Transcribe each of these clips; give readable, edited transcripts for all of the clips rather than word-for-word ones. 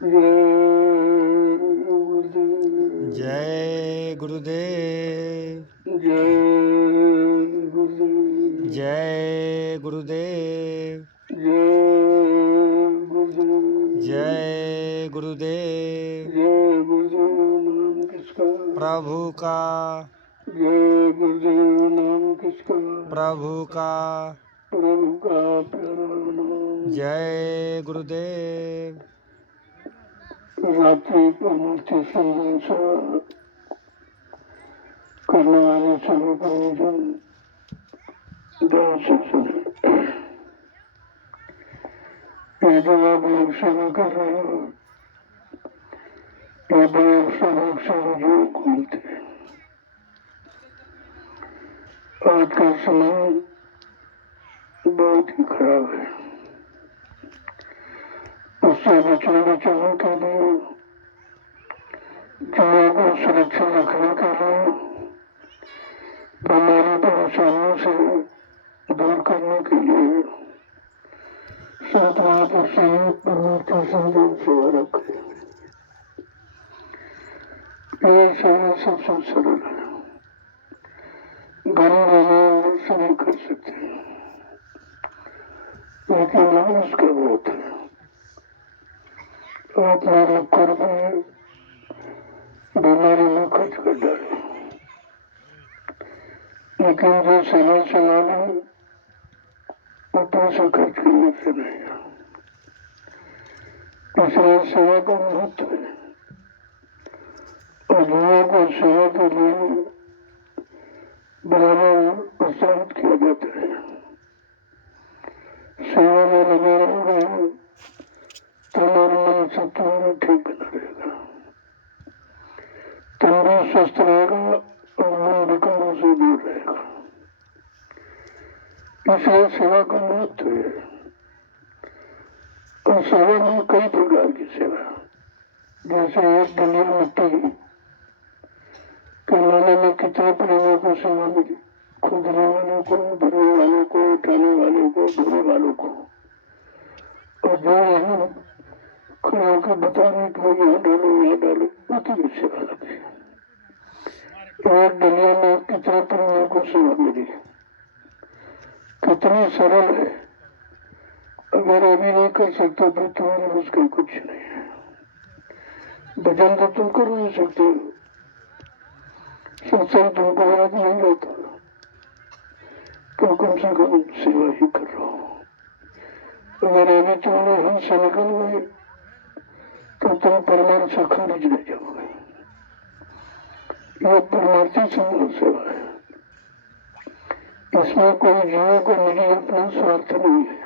जय गुरुदेव। जय गुरुदेव। जय गुरुदेव। जय गुरुदेव। जय गुरुदेव। जय गुरुदेव नाम किसका? प्रभु का। जय गुरुदेव नाम किसका? प्रभु का। प्रभु का प्यारा नाम। जय गुरुदेव। रात्रि परमार्थी संदेशा करने वाले सभी परिजन ध्यान से सुने। ये जो आप लोग सेवा कर रहे हो, ये बड़े स्वरूप से योग बोलते हैं। आज का समय बहुत ही खराब है। उससे बचने के लिए, जीवन को सुरक्षित रखने के लिए, बीमारी परेशानियों से दूर करने के लिए संत महापुरुषों ने परमार्थ संदेश सेवा रखे। ये सेवा सबसे सरल है, गरीब अमीर सभी कर सकते हैं, लेकिन लालच का बहुत है। आप लाख रुपये बीमारी में खर्च कर डाले, लेकिन जो सेवा चला लें वो पैसा खर्च करने से नहीं है। इसलिए सेवा का महत्व है और लोगों को सेवा के लिए बराबर प्रोत्साहित किया जाता है। सेवा में लगे रहेंगे तन और मन सब तुम्हारा ठीक बना रहेगा, तन भी स्वस्थ रहेगा और मन विकारों से दूर रहेगा। इसलिए सेवा का महत्व है। और सेवा में कई प्रकार की सेवा, जैसे एक दलिया मिट्टी के लाने में कितने प्रेमियों को सेवा मिली, खुदने वालों को, भरने वालों को, उठाने वालों को, धोने वालों को। और जो यहाँ खड़े होकर बता रहे कि भाई यहाँ डालो यहाँ डालो, उनकी भी सेवा लगी। एक दलिया में कितने प्रेमियों को सेवा मिली, कितनी सरल है। अगर अभी नहीं कर सकते तो तुम्हारे मुश्किल कुछ नहीं है। भजन तो तुम कर नहीं सकते, सत्संग तुमको याद नहीं रहता, तो कम से कम सेवा ही कर रहा हो। अगर अभी तुमने हम से निकल गए तो तुम परमार्थ से खारिज रह जाओगे। यह परमार्थी संबंध सेवा है। इसमें कोई जीवों को मिली अपना स्वार्थ नहीं है।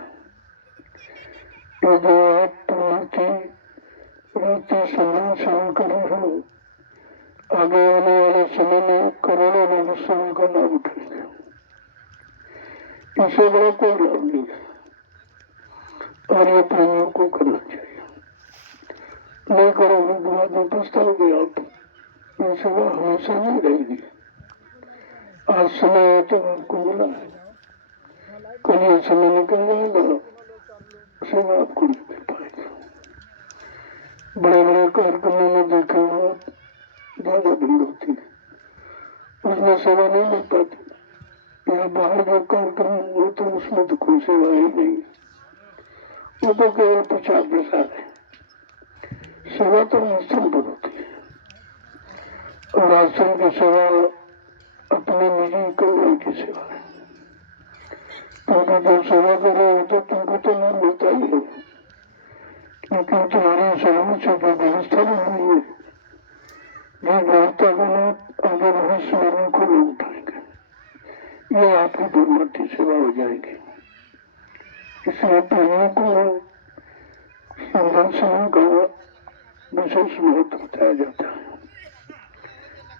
ये जो आप परमार्थी रात्रि संबंध सेवा कर रहे हो, आगे आने वाले समय में करोड़ों लोग उस सेवा का लाभ उठाएंगे। इससे बड़ा कोई लाभ नहीं है और ये प्रेमियों को करना चाहिए। नहीं करोगे तो बाद में पछताओगे आप। ये सेवा हमेशा नहीं रहेगी। आज समय है तो आपको मिला है, कल ये समय निकल जाएगा, सेवा आपको नहीं मिल पाएगी। बड़े बड़े कार्यक्रमों में देखा हुआ ज्यादा भीड़ होती है, उसमें सेवा नहीं मिल पाती। यहाँ बाहर जो कार्यक्रम होते उसमें तो कोई सेवा ही नहीं, वो तो केवल प्रचार प्रसार है। सेवा तो आश्रम पर होती है और आश्रम की सेवा अपने निजी कल्याण की सेवा है। क्योंकि जो सेवा कर रहे हो तो तुमको तो लाभ मिलता ही है, लेकिन तुम्हारी सेवा से जो व्यवस्था बन रही है, जो व्यवस्था का लाभ आगे भविष्य में को लोग उठाएंगे, ये आपकी परमार्थी सेवा हो जाएगी। इसलिए प्रेमियों को संघर्ष सेवा का विशेष महत्व बताया जाता है।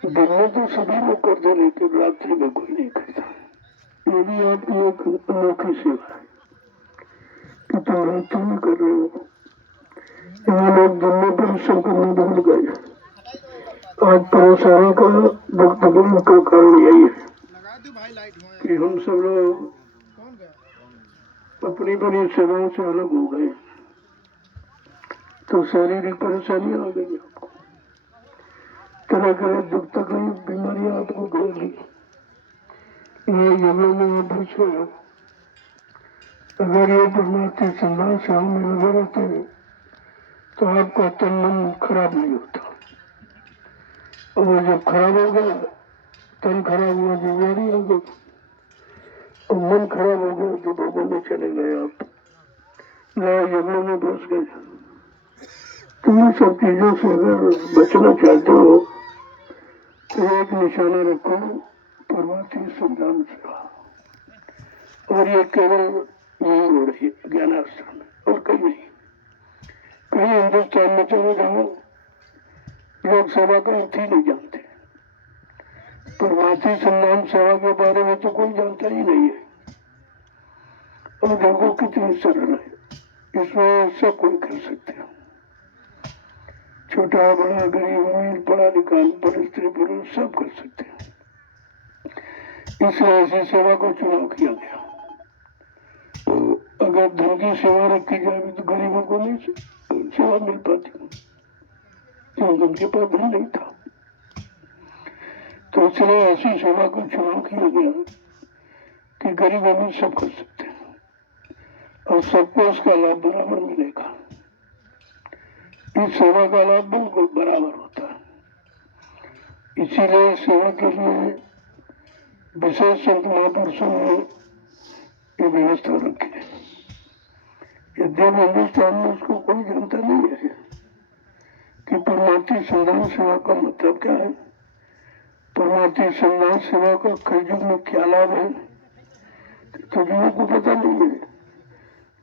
दिन में तो सभी लोग करते, लेकिन रात्रि में कोई नहीं करता। ये भी आपकी एक अनोखी सेवा है कि तुम रात्रि में कर रहे हो। यहाँ लोग दिन में परिश्रम करना भूल गए। आज परेशानी का भुगतान का कारण यही है कि हम सब लोग अपनी बड़ी सेवाओं से अलग हो गए। तो शारीरिक परेशानी आ गई आपको, तरह तरह दुख तकलीफ बीमारियां आपको घेर ली, ये यमुना में आप घुस गए। अगर ये परमार्थी संधान सेवा में लगे रहते हैं तो आपका तन मन खराब नहीं होता, और जब खराब हो गया, तन खराब हुआ, बीमारी आ गई, और मन खराब हो गया तो भगवान में चले गए, आप यमुना में घुस गए। तुम इन सब चीजों से अगर बचना चाहते हो तो एक निशाना रखो, परमार्थी संधान सेवा, और ये केवल यही हो रही है ज्ञानाश्रम में, और कहीं नहीं। कहीं हिंदुस्तान में चले जाओ, लोग सेवा का अर्थ ही नहीं जानते, परमार्थी संधान सेवा के बारे में तो कोई जानता ही नहीं है। और देखो कितनी सरल है, इसमें सब कोई कर सकते हैं, छोटा बड़ा गरीब अमीर पढ़ा लिखा अनपढ़ स्त्री पुरुष सब कर सकते हैं। इसलिए ऐसी सेवा को चुनाव किया गया। तो अगर धन की सेवा रखी जाए तो गरीबों को नहीं सेवा मिल पाती, क्योंकि उनके पास धन नहीं था। तो इसलिए ऐसी सेवा को चुनाव किया गया कि गरीब अमीर सब कर सकते हैं और सबको उसका लाभ बराबर मिलेगा। इस सेवा का लाभ बिल्कुल बराबर होता है। इसीलिए सेवा के लिए विशेष संत महापुरुषों ने ये व्यवस्था रखी है। यद्यपि हिंदुस्तान में उसको कोई जानता नहीं है कि परमार्थी संधान सेवा का मतलब क्या है, परमार्थी संधान सेवा का कलयुग में क्या लाभ है, तो लोगों को पता नहीं है।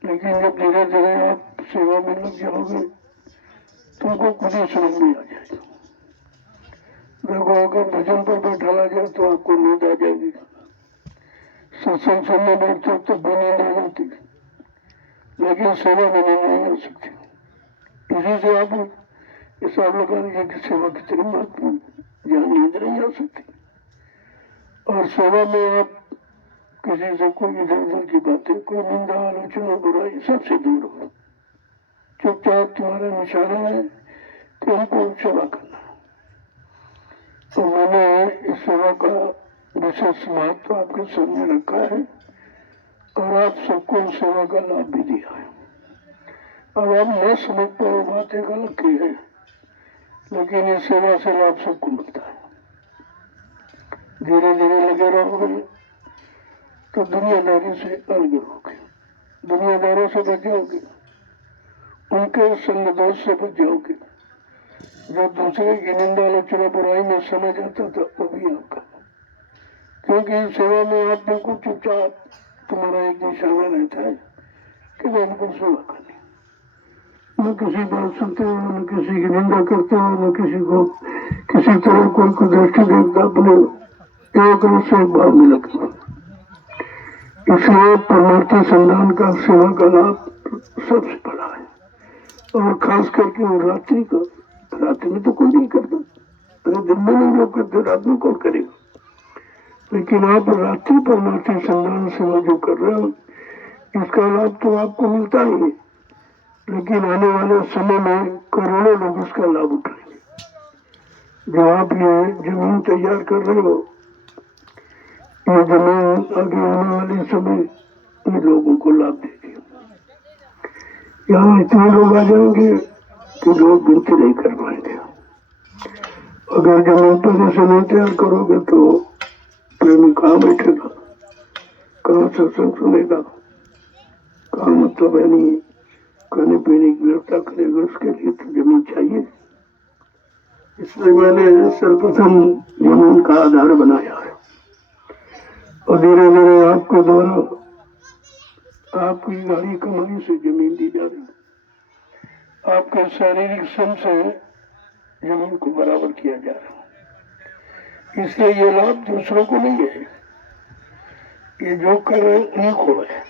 लेकिन जब धीरे धीरे आप सेवा में लग जाओगे तुमको खुद ही समझ में आ जाएगा। देखो अगर भजन पर बैठाला जाए तो आपको नींद आ जाएगी, सत्संग सुनने बैठते तो भी नींद आ जाती, लेकिन सेवा में नींद नहीं आ सकती। इसी से आप हिसाब लगा लीजिए कि सेवा कितनी महत्वपूर्ण, जहाँ नींद नहीं आ सकती। और सेवा में आप किसी से कोई इधर उधर की बातें, कोई निंदा आलोचना बुराई सबसे दूर हो, चुपचाप तुम्हारा निशाना है कि हमको सेवा करना। तो मैंने इस सेवा का विशेष महत्व आपके सामने रखा है और आप सबको इस सेवा का लाभ भी दिया है। अब आप न समझ पाओ, बात एक अलग की है, लेकिन इस सेवा से लाभ सबको मिलता है। धीरे धीरे लगे रहोगे तो दुनियादारी से अलग रहोगे, दुनियादारों से बच जाओगे, उनके संग दोष से बच जाओगे। जो दूसरे की निंदा आलोचना बुराई में समझ आता था वो भी आपका, क्योंकि सेवा में आप बिल्कुल चुपचाप, तुम्हारा एक निशाना रहता है कि मैं उनको सेवा करनी, न किसी बात सुनते हो, न किसी की निंदा करते हो, न किसी को किसी तरह कोई को दृष्टि देखता, अपने एक रूप से भाव में लगता। इसलिए परमार्थी संधान का सेवा का लाभ सबसे बड़ा है, और खास करके रात्रि का। रात्रि में तो कोई नहीं करता, अरे दिन में नहीं लोग करते, रात में कौन करेगा। लेकिन आप रात्रि परमार्थी संधान सेवा जो कर रहे हो, इसका लाभ तो आपको मिलता ही है, लेकिन आने वाले समय में करोड़ों लोग इसका लाभ उठाएंगे। जो आप ये जमीन तैयार कर रहे हो, ये जमीन आगे आने वाले समय ये लोगों को लाभ देगी। यहाँ इतने लोग आ जाएंगे कि लोग गिनती नहीं कर पाएंगे। अगर जमीन पर ऐसे नहीं तैयार करोगे तो प्रेमी कहाँ बैठेगा, कहाँ सत्संग सुनेगा, कहाँ मतलब है नहीं खाने पीने की व्यवस्था करेगा। उसके लिए तो जमीन चाहिए। इसलिए मैंने सर्वप्रथम जमीन का आधार बनाया है, और धीरे धीरे आपके द्वारा आपकी गाड़ी कमाई से जमीन दी जा रही, आपके शारीरिक श्रम से जमीन को बराबर किया जा रहा। इसलिए ये लाभ दूसरों को नहीं है, ये जो कर रहे उन्हीं को है।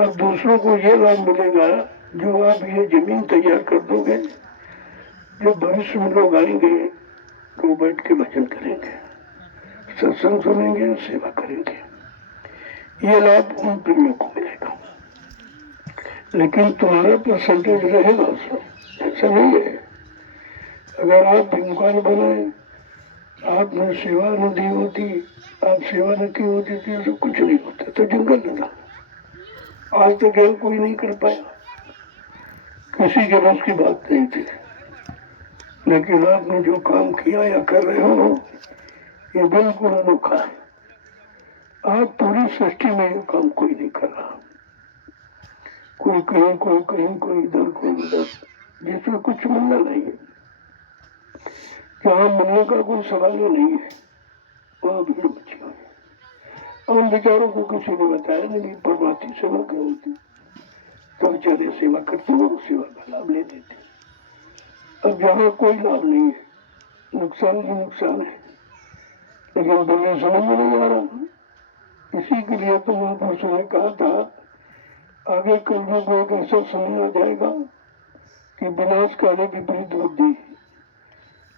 अब दूसरों को ये लाभ मिलेगा जो आप ये जमीन तैयार कर दोगे, जो भविष्य में लोग आएंगे तो बैठ के भजन करेंगे, सत्संग सुनेंगे, सेवा करेंगे, ये लाभ उन प्रेमियों को मिलेगा। लेकिन तुम्हारा परसेंटेज रहेगा उसमें, ऐसा नहीं है। अगर आप भीमकाल बनाए, आपने सेवा न दी होती, आप सेवा न की होती तो सब कुछ नहीं होता, तो जंगल न था। आज तक यह कोई नहीं कर पाया, किसी के बस की बात नहीं थी। लेकिन आपने जो काम किया या कर रहे हो, ये बिल्कुल अनोखा है। आज पूरी सृष्टि में ये काम कोई नहीं कर रहा। कोई कहीं, कोई कहीं, कोई इधर, कोई उधर, जिसमें कुछ मिलना नहीं है। जहाँ मिलने का कोई सवाल ही नहीं है, वहाँ भीड़ मची हुई है। उन बेचारों को किसी ने बताया नहीं परमार्थी सेवा क्या होती, तो बेचारे सेवा करते हो, सेवा का लाभ ले देते। अब जहाँ कोई लाभ नहीं है, नुकसान ही नुकसान है, लेकिन बोलने समझ में नहीं आ रहा। इसी के लिए तो महापुरुषों ने कहा था, आगे कलयुग में एक ऐसा समय आ जाएगा कि विनाश काले विपरीत बुद्धि।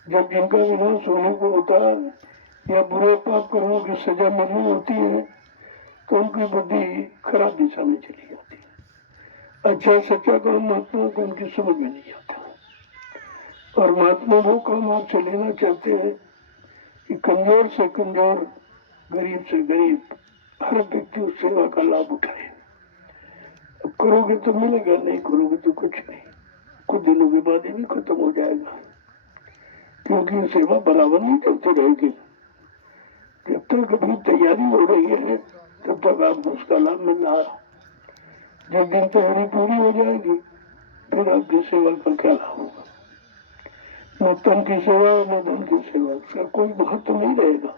जब जिनका विनाश होने को होता है या बुरे पाप कर्मों की सजा मिलनी होती है, तो उनकी बुद्धि खराब दिशा में चली जाती है। अच्छा सच्चा काम महात्मा को उनकी समझ में नहीं आता, और महात्मा वो काम आपसे लेना चाहते हैं कि कमजोर से कमजोर, गरीब से गरीब हर व्यक्ति उस सेवा का लाभ उठाए। अब करोगे तो मिलेगा, नहीं करोगे तो कुछ नहीं, कुछ दिनों के बाद ही भी खत्म हो जाएगा। क्योंकि सेवा बराबर नहीं चलती रहेगी। जब तक अभी तैयारी हो रही है, तब तक आपको उसका लाभ मिल रहा है। जब दिन तैयारी पूरी हो जाएगी, फिर आपकी सेवा का क्या लाभ होगा? न तन की सेवा न धन की सेवा, उसका कोई महत्व नहीं रहेगा।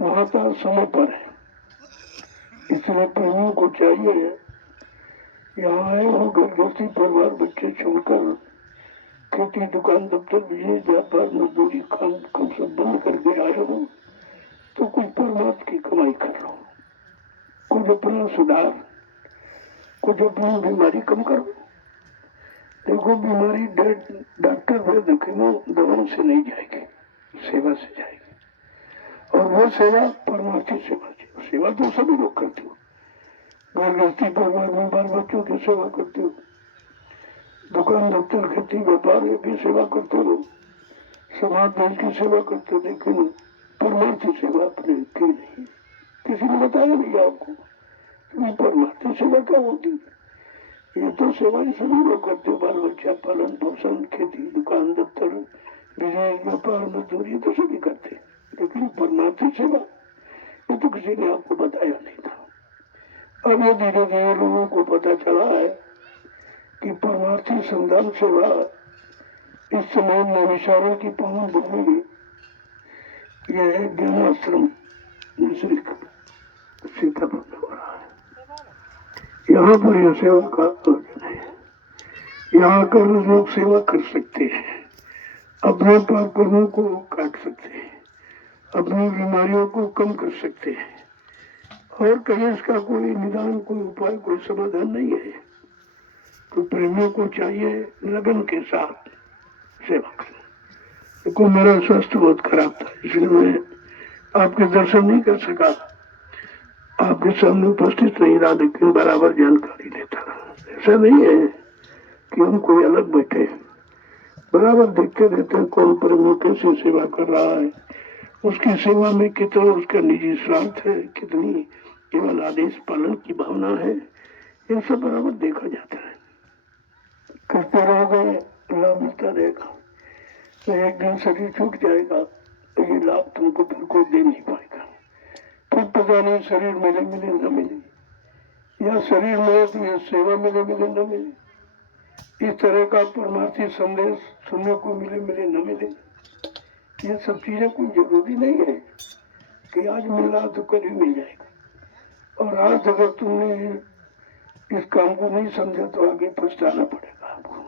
महत्व समय पर है। इसलिए प्रेमियों को चाहिए, यहाँ आए हो घर गृहस्थी परिवार बच्चे छोड़कर, खेती दुकान दफ्तर बिजनेस व्यापार मजदूरी काम सब बंद करके आए हो, तो कुछ परमात्मा की कमाई कर लो, कुछ अपना सुधार, कुछ अपनी बीमारी कम करो। देखो बीमारी डॉक्टर वैद्य दवाओं से नहीं जाएगी, सेवा से जाएगी। और वो सेवा परमार्थी सेवा। सेवा तो सभी लोग करते हो, घर गृहस्थी परिवार में बाल बच्चों की सेवा करते हो, दुकान दफ्तर खेती व्यापार में भी सेवा करते हो, समाज देश की सेवा करते हो, लेकिन परमार्थी सेवा आपने की नहीं। किसी ने बताया नहीं आपको कि परमार्थी सेवा क्या होती है। ये तो सेवा ही सभी लोग करते हो, बाल बच्चा पालन पोषण खेती दुकान दफ्तर बिजनेस व्यापार मजदूरी तो सभी करते, लेकिन परमार्थी सेवा ये तो किसी ने आपको बताया नहीं था। अब ये धीरे धीरे लोगों को पता चला है कि परमार्थी संधान सेवा इस समय नैमिषारण्य की पावन भूमि, यह है ज्ञानाश्रम सीतापुर में हो रहा है। यहाँ पर यह सेवा का आयोजन है। यहाँ कर लोग सेवा कर सकते हैं, अपने पाप कर्मों को काट सकते हैं, अपनी बीमारियों को कम कर सकते हैं, और कहीं इसका कोई निदान, कोई उपाय, कोई समाधान नहीं है। तो प्रेमियों को चाहिए लगन के साथ सेवा करें। देखो मेरा स्वास्थ्य बहुत खराब था, इसलिए मैं आपके दर्शन नहीं कर सका, आपके सामने उपस्थित नहीं रहा, लेकिन बराबर जानकारी लेता रहा। ऐसा नहीं है कि हम कोई अलग बैठे, बराबर देखते रहते हैं कौन प्रेमी कैसे सेवा कर रहा है, उसकी सेवा में कितना उसका निजी स्वार्थ है, कितनी केवल आदेश पालन की भावना है, ये सब बराबर देखा जाता है। करते रहोगे लाभ मिलता रहेगा। तो एक दिन शरीर छूट जाएगा तो ये लाभ तुमको फिर कोई दे नहीं पाएगा। फिर पता नहीं शरीर मिले मिले न मिले, या शरीर मिले तो ये सेवा मिले मिले न मिले। इस तरह का परमार्थी संदेश सुनने को मिले मिले न मिले, ये सब चीजें कोई जरूरी नहीं है कि आज मिल रहा तो कल ही मिल जाएगा। और आज अगर तुमने इस काम को नहीं समझा तो आगे पछताना पड़ेगा आपको,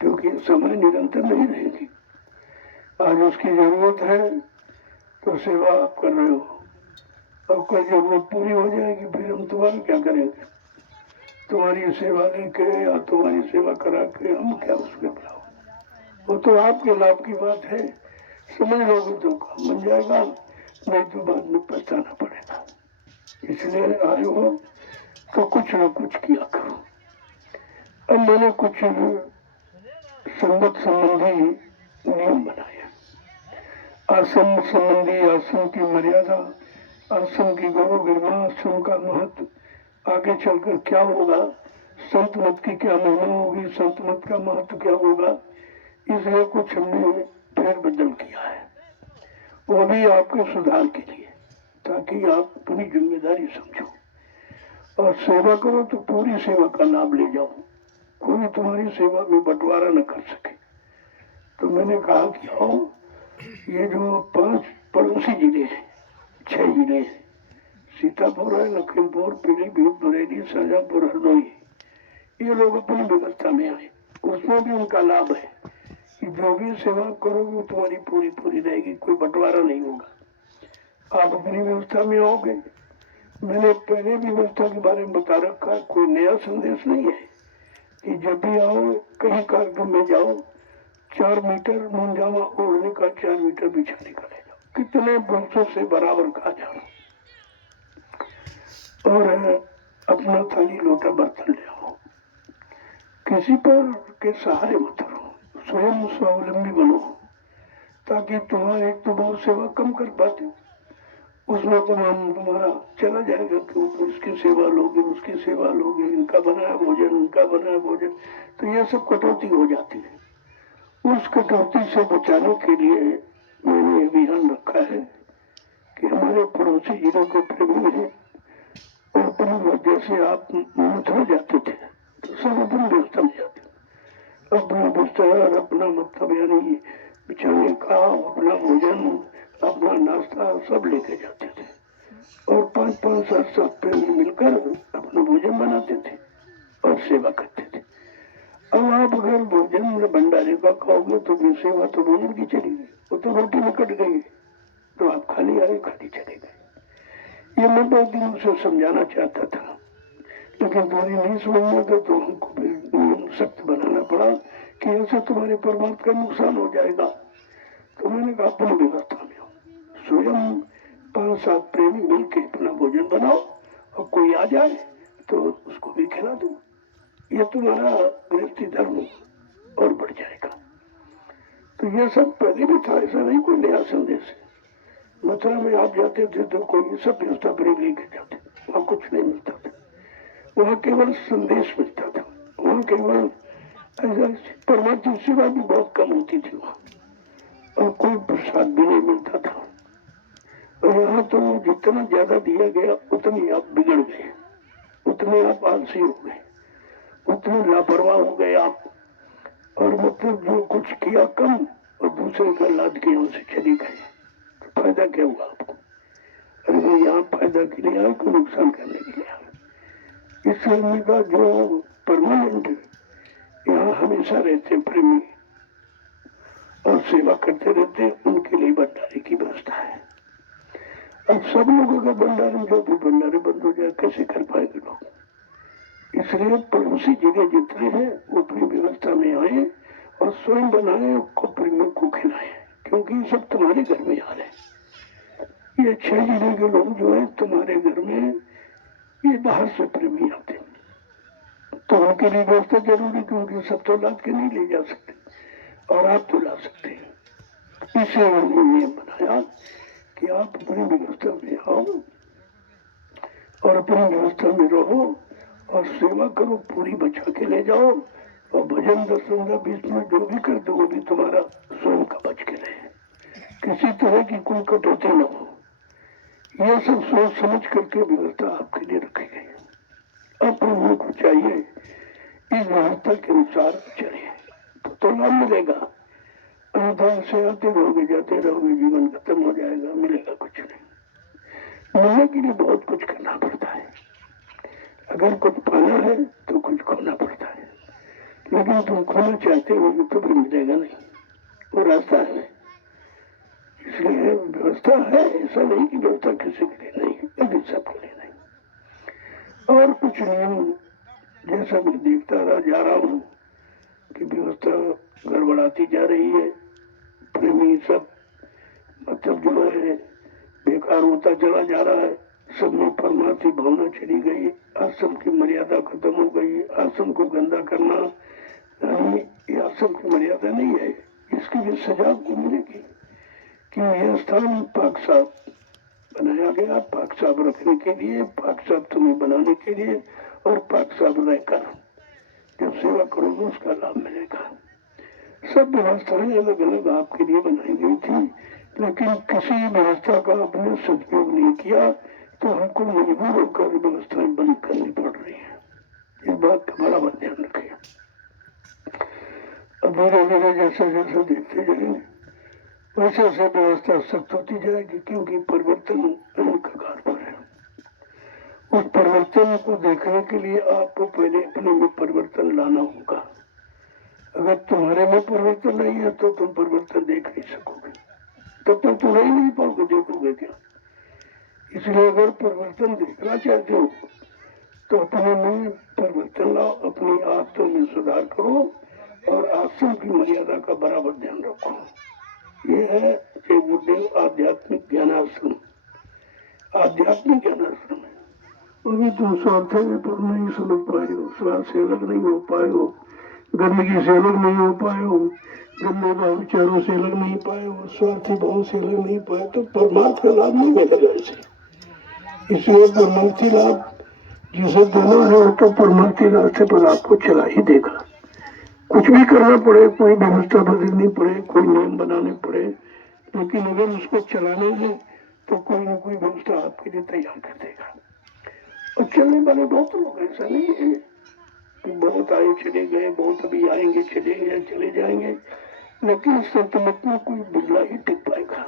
क्योंकि समय निरंतर नहीं रहेगी। आज उसकी जरूरत है तो सेवा आप कर रहे हो, अब कल जरूरत पूरी हो जाएगी, फिर हम तुम्हारा क्या करेंगे? तुम्हारी सेवा लेके या तुम्हारी सेवा करा के हम क्या उसके क्या हो? वो तो आपके लाभ की बात है, समझ लोगे तो काम बन जाएगा, नहीं तो बाद में पछताना पड़ेगा। इसलिए आए हो तो कुछ न कुछ किया करो। अब मैंने कुछ संगत संबंधी नियम बनाए, आश्रम संबंधी आश्रम की मर्यादा, आश्रम की गौरव गरिमा, आश्रम का महत्व आगे चलकर क्या होगा, संत मत की क्या महिमा होगी, संत मत का महत्व क्या होगा, इसलिए कुछ हमने फेरबदल किया है, वो भी आपके सुधार के लिए, ताकि आप अपनी जिम्मेदारी समझो और सेवा करो तो पूरी सेवा का लाभ ले जाओ, कोई तुम्हारी सेवा में बंटवारा न कर सके। तो मैंने कहा कि आओ, ये जो 5 पड़ोसी जिले हैं, 6 जिले हैं, सीतापुर है, लखीमपुर, पीलीभीत, बरेली, शाहजहांपुर, हरदोई, ये लोग अपनी व्यवस्था में आए, उसमें भी उनका लाभ है कि जो भी सेवा करोगे तुम्हारी पूरी पूरी रहेगी, कोई बंटवारा नहीं होगा। आप अपनी व्यवस्था में आओगे, मैंने पहले भी व्यवस्था के बारे में बता रखा है, कोई नया संदेश नहीं है कि जब भी आओ कहीं कार्यक्रम में जाओ 4 मीटर मुंजामा ओढ़ने का 4 मीटर बिछाने का ले जाओ, कितने वर्षों से बराबर खा जाओ, और अपना थाली लोटा बर्तन ले आओ, किसी पर के सहारे मत रहो, स्वयं स्वावलंबी बनो, ताकि तुम्हारे एक तो बहुत सेवा कम कर पाते हो, उसमें तुम्हारा चला जाएगा कि उसकी सेवा लोगे, उसकी सेवा लोगे, इनका बनाया भोजन, उनका बनाया भोजन, तो ये सब कटौती हो जाती है। उस कटौती से बचाने के लिए मैंने अभियान रखा है कि हमारे पड़ोसी जिलों को प्रेमी है, और अपनी जैसे आप मथुरा जाते थे तो सब अपनी व्यवस्था में जाते, अपना बिस्तर, अपना मतलब यानी बिछाने का, अपना भोजन, अपना नाश्ता सब लेके जाते थे, और 5-5, 7-7 प्रेमी मिलकर अपना भोजन बनाते थे और सेवा करते थे। अब आप अगर भोजन भंडारे का खाओगे तो भी सेवा तो भोजन की चली गई, वो तो रोटी में कट गई, तो आप खाली आए, खाली चले गए। ये मैं बहुत दिनों से समझाना चाहता था, लेकिन तुम्हारी नहीं समझना था, तो हमको फिर सख्त बनाना पड़ा कि ऐसे तुम्हारे परमात्मा का नुकसान हो जाएगा। तो मैंने कहा अपनी व्यवस्था में हो, स्वयं 5-7 प्रेमी मिलकर अपना भोजन बनाओ, और कोई आ जाए तो उसको भी खिला दो, ये तुम्हारा गृहस्थी धर्म और बढ़ जाएगा। तो ये सब पहले भी था, ऐसा नहीं कोई नया संदेश है। मथुरा में आप जाते थे तो कोई सब व्यवस्था बड़ी लेके जाते, वहाँ कुछ नहीं मिलता था, वहाँ केवल संदेश मिलता था, वहाँ केवल परमात्मा की सेवा भी बहुत कम होती थी वहाँ, और कोई प्रसाद भी नहीं मिलता था। और यहाँ तो जितना ज्यादा दिया गया उतनी आप बिगड़ गए, उतने आप आलसी हो गए, उतने लापरवाह हो गए आप, और मतलब जो कुछ किया कम और दूसरे का लाद के यहाँ से चले गए, तो फायदा क्या हुआ आपको? अरे भाई यहाँ फायदा के लिए आए को नुकसान करने के लिए आए। इस आदमी का जो परमानेंट यहाँ हमेशा रहते प्रेमी और सेवा करते रहते, उनके लिए भंडारे की व्यवस्था है। अब सब लोगों का भंडारे, जो भी भंडारे बंद हो जाए, कैसे कर पाएंगे लोग? इसलिए पड़ोसी जिले जितने हैं वो अपनी व्यवस्था में आए और स्वयं बनाए और प्रेमियों को खिलाए, क्योंकि सब तुम्हारे घर में आ रहे। ये 6 जिले के लोग जो है तुम्हारे घर में, ये बाहर से प्रेमी आते हैं, तो उनके लिए व्यवस्था जरूरी, क्योंकि सब तो लाद के नहीं ले जा सकते, और आप तो ला सकते हैं। इसलिए मैंने नियम बनाया कि आप अपनी व्यवस्था में आओ और अपनी व्यवस्था में रहो और सेवा करो, पूरी बचा के ले जाओ, और भजन 10-15-20 मिनट जो भी कर दो वो भी तुम्हारा स्वयं का बच के रहे, किसी तरह की कोई कटौती न हो। यह सब सोच समझ करके व्यवस्था आपके लिए रखी गई। अब प्रभु को चाहिए इस व्यवस्था के अनुसार चले तो लाभ मिलेगा, अन्यथा से आते रहोगे जाते रहोगे, जीवन खत्म हो जाएगा, मिलेगा कुछ नहीं। मिलने के लिए बहुत कुछ करना पड़ता है, अगर कुछ पाना है तो कुछ खोना पड़ता है, लेकिन तुम खोना चाहते हो तो भी मिलेगा नहीं, वो रास्ता है। इसलिए व्यवस्था है, ऐसा नहीं कि व्यवस्था किसी के लिए नहीं, लेकिन सबके लिए नहीं। और कुछ नियम जैसा मैं देखता जा रहा हूँ कि व्यवस्था गड़बड़ाती जा रही है, प्रेमी सब मतलब जो है बेकार होता चला जा रहा है, सब में परमार्थी भावना चली गई, आश्रम की मर्यादा खत्म हो गई, आश्रम को गंदा करना, यानी ये आश्रम की मर्यादा नहीं है, इसकी भी सजा को मिलेगी कि यह स्थान पाक साफ बनाया गया, पाक साफ रखने के लिए, पाक साफ तुम्हें बनाने के लिए, और पाक साफ रहकर जब सेवा करोगे उसका लाभ मिलेगा। सब व्यवस्थाएं अलग अलग आपके लिए बनाई गई थी, लेकिन किसी व्यवस्था का आपने सदुपयोग नहीं किया, तो हमको मजबूर होकर व्यवस्थाएं बंद करनी पड़ रही है। इस बात का बड़ा ध्यान रखें। अब धीरे धीरे जैसा जैसा देखते जाएंगे वैसे वैसे व्यवस्था सख्त होती जाएगी, क्योंकि परिवर्तन कगार पर है। उस परिवर्तन को देखने के लिए आपको पहले अपने में परिवर्तन लाना होगा। अगर तुम्हारे में परिवर्तन नहीं है तो तुम परिवर्तन देख नहीं सकोगे, तब तक तुम रह नहीं पाओगे, देखोगे क्या। इसलिए अगर परिवर्तन देखना चाहते हो तो अपने में परिवर्तन लाओ, अपनी आदतों में सुधार करो और आश्रम की मर्यादा का बराबर ध्यान रखो। ये है जय गुरुदेव आध्यात्मिक ज्ञानाश्रम। आध्यात्मिक ज्ञानाश्रम है, अभी तुम स्वार्थ पर नहीं समझ पाए हो, स्वार्थ से अलग नहीं हो पाए हो, गंदगी से अलग नहीं हो पाए हो, गंदे भाव विचारों से अलग नहीं पाए हो, स्वार्थी भाव से अलग नहीं पाए, तो परमार्थ का लाभ नहीं मिलेगा इसे। इसलिए परमार्थी लाभ जिसे देना है वो तो परमार्थी रास्ते पर आपको चला ही देगा। कुछ भी करना पड़े, कोई व्यवस्था बदलनी पड़े, कोई नियम बनाने पड़े, लेकिन अगर उसको चलाना है तो कोई न कोई व्यवस्था आपके लिए तैयार कर देगा। और चलने वाले बहुत लोग, ऐसा नहीं है कि बहुत आए चले गए, बहुत अभी आएंगे चले गए चले जाएंगे, लेकिन सल्तनत में कोई बिरला ही टिक पाएगा।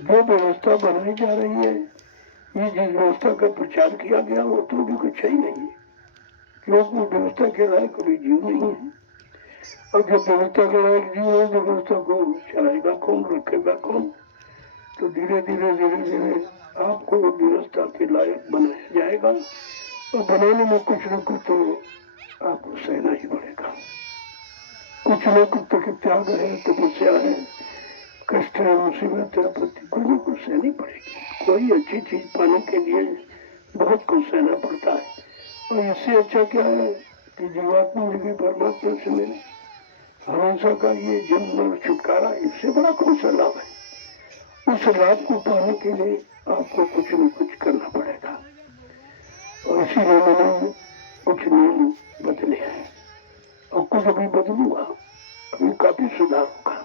जो व्यवस्था बनाई जा रही है, ये जिस व्यवस्था का प्रचार किया गया वो तो भी कुछ ही नहीं है, क्योंकि व्यवस्था के लायक कोई जीव नहीं है। और जब व्यवस्था के लायक जीव है तो व्यवस्था को चलाएगा कौन, रखेगा कौन। तो धीरे धीरे धीरे धीरे आपको व्यवस्था के लायक बनाया जाएगा, और बनाने में कुछ न कुछ तो आपको सहना ही पड़ेगा। कुछ न कुछ तो त्याग है, तपस्या है, कष्ट है, मुसीबत है, आपत्ति, कुछ न कुछ सहनी पड़ेगी। कोई अच्छी चीज पाने के लिए बहुत कुछ सहना पड़ता है, और इससे अच्छा क्या है कि जीवात्मा मिले, परमात्मा से मिले, हमेशा का ये जन्म छुटकारा, इससे बड़ा कौन सा लाभ है। उस लाभ को पाने के लिए आपको कुछ न कुछ करना पड़ेगा, और इसीलिए मैंने कुछ नियम बदले हैं, और कुछ अभी बदलूंगा, अभी काफी सुधार होगा,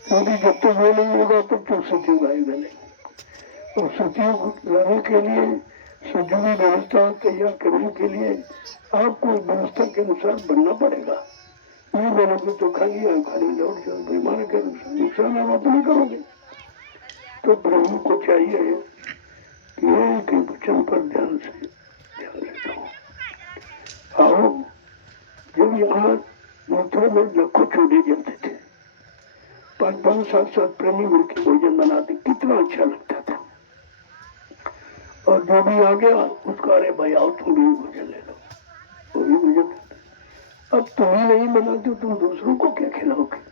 क्योंकि जब तक वो नहीं होगा तब तक सतयुग आएगा नहीं। और सतयुग लाने के लिए, सतयुगी व्यवस्था तैयार करने के लिए आपको व्यवस्था के अनुसार बनना पड़ेगा। नहीं बनोगे तो खाली लौट जाओ, बीमार के नुकसान आप अपने करोगे। तो ब्रह्म को चाहिए कि एक ही वचन पर ध्यान देता हूँ। आओ, जब यहाँ मथुरा में लाखों चूड़े जलते थे, 5-5 7-7 प्रेमी मिलकर भोजन बनाते, कितना अच्छा लगता था। और जो भी आ गया उसका, अरे भाई आओ तुम भी भोजन ले लो, वो भी भोजन। अब तुम ही नहीं बनाते, तुम दूसरों को क्या खिलाओगे।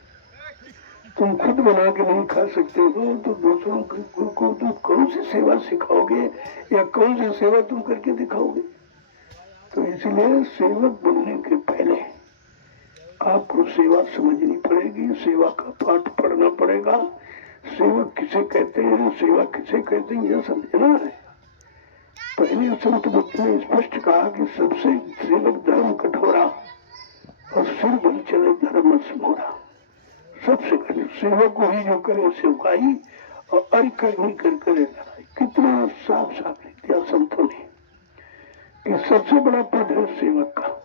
तुम खुद बना के नहीं खा सकते हो तो दूसरों को तुम कौन सी सेवा सिखाओगे, या कौन सी सेवा तुम करके दिखाओगे। तो इसलिए सेवक बनने के पहले आपको सेवा समझनी पड़ेगी, सेवा का पाठ पढ़ना पड़ेगा। सेवक किसे कहते हैं, सेवा किसे कहते हैं, यह समझना है। पहले संत बुद्ध ने स्पष्ट कहा कि सबसे सेवक धर्म कठोरा, और सिर बल चले धर्म समोरा। सबसे कठिन सेवक को ही जो करे सेवकाई, और अरि करनी कर करे लड़ाई। कितना साफ साफ लिख दिया संतों ने कि सबसे बड़ा पद है सेवक का।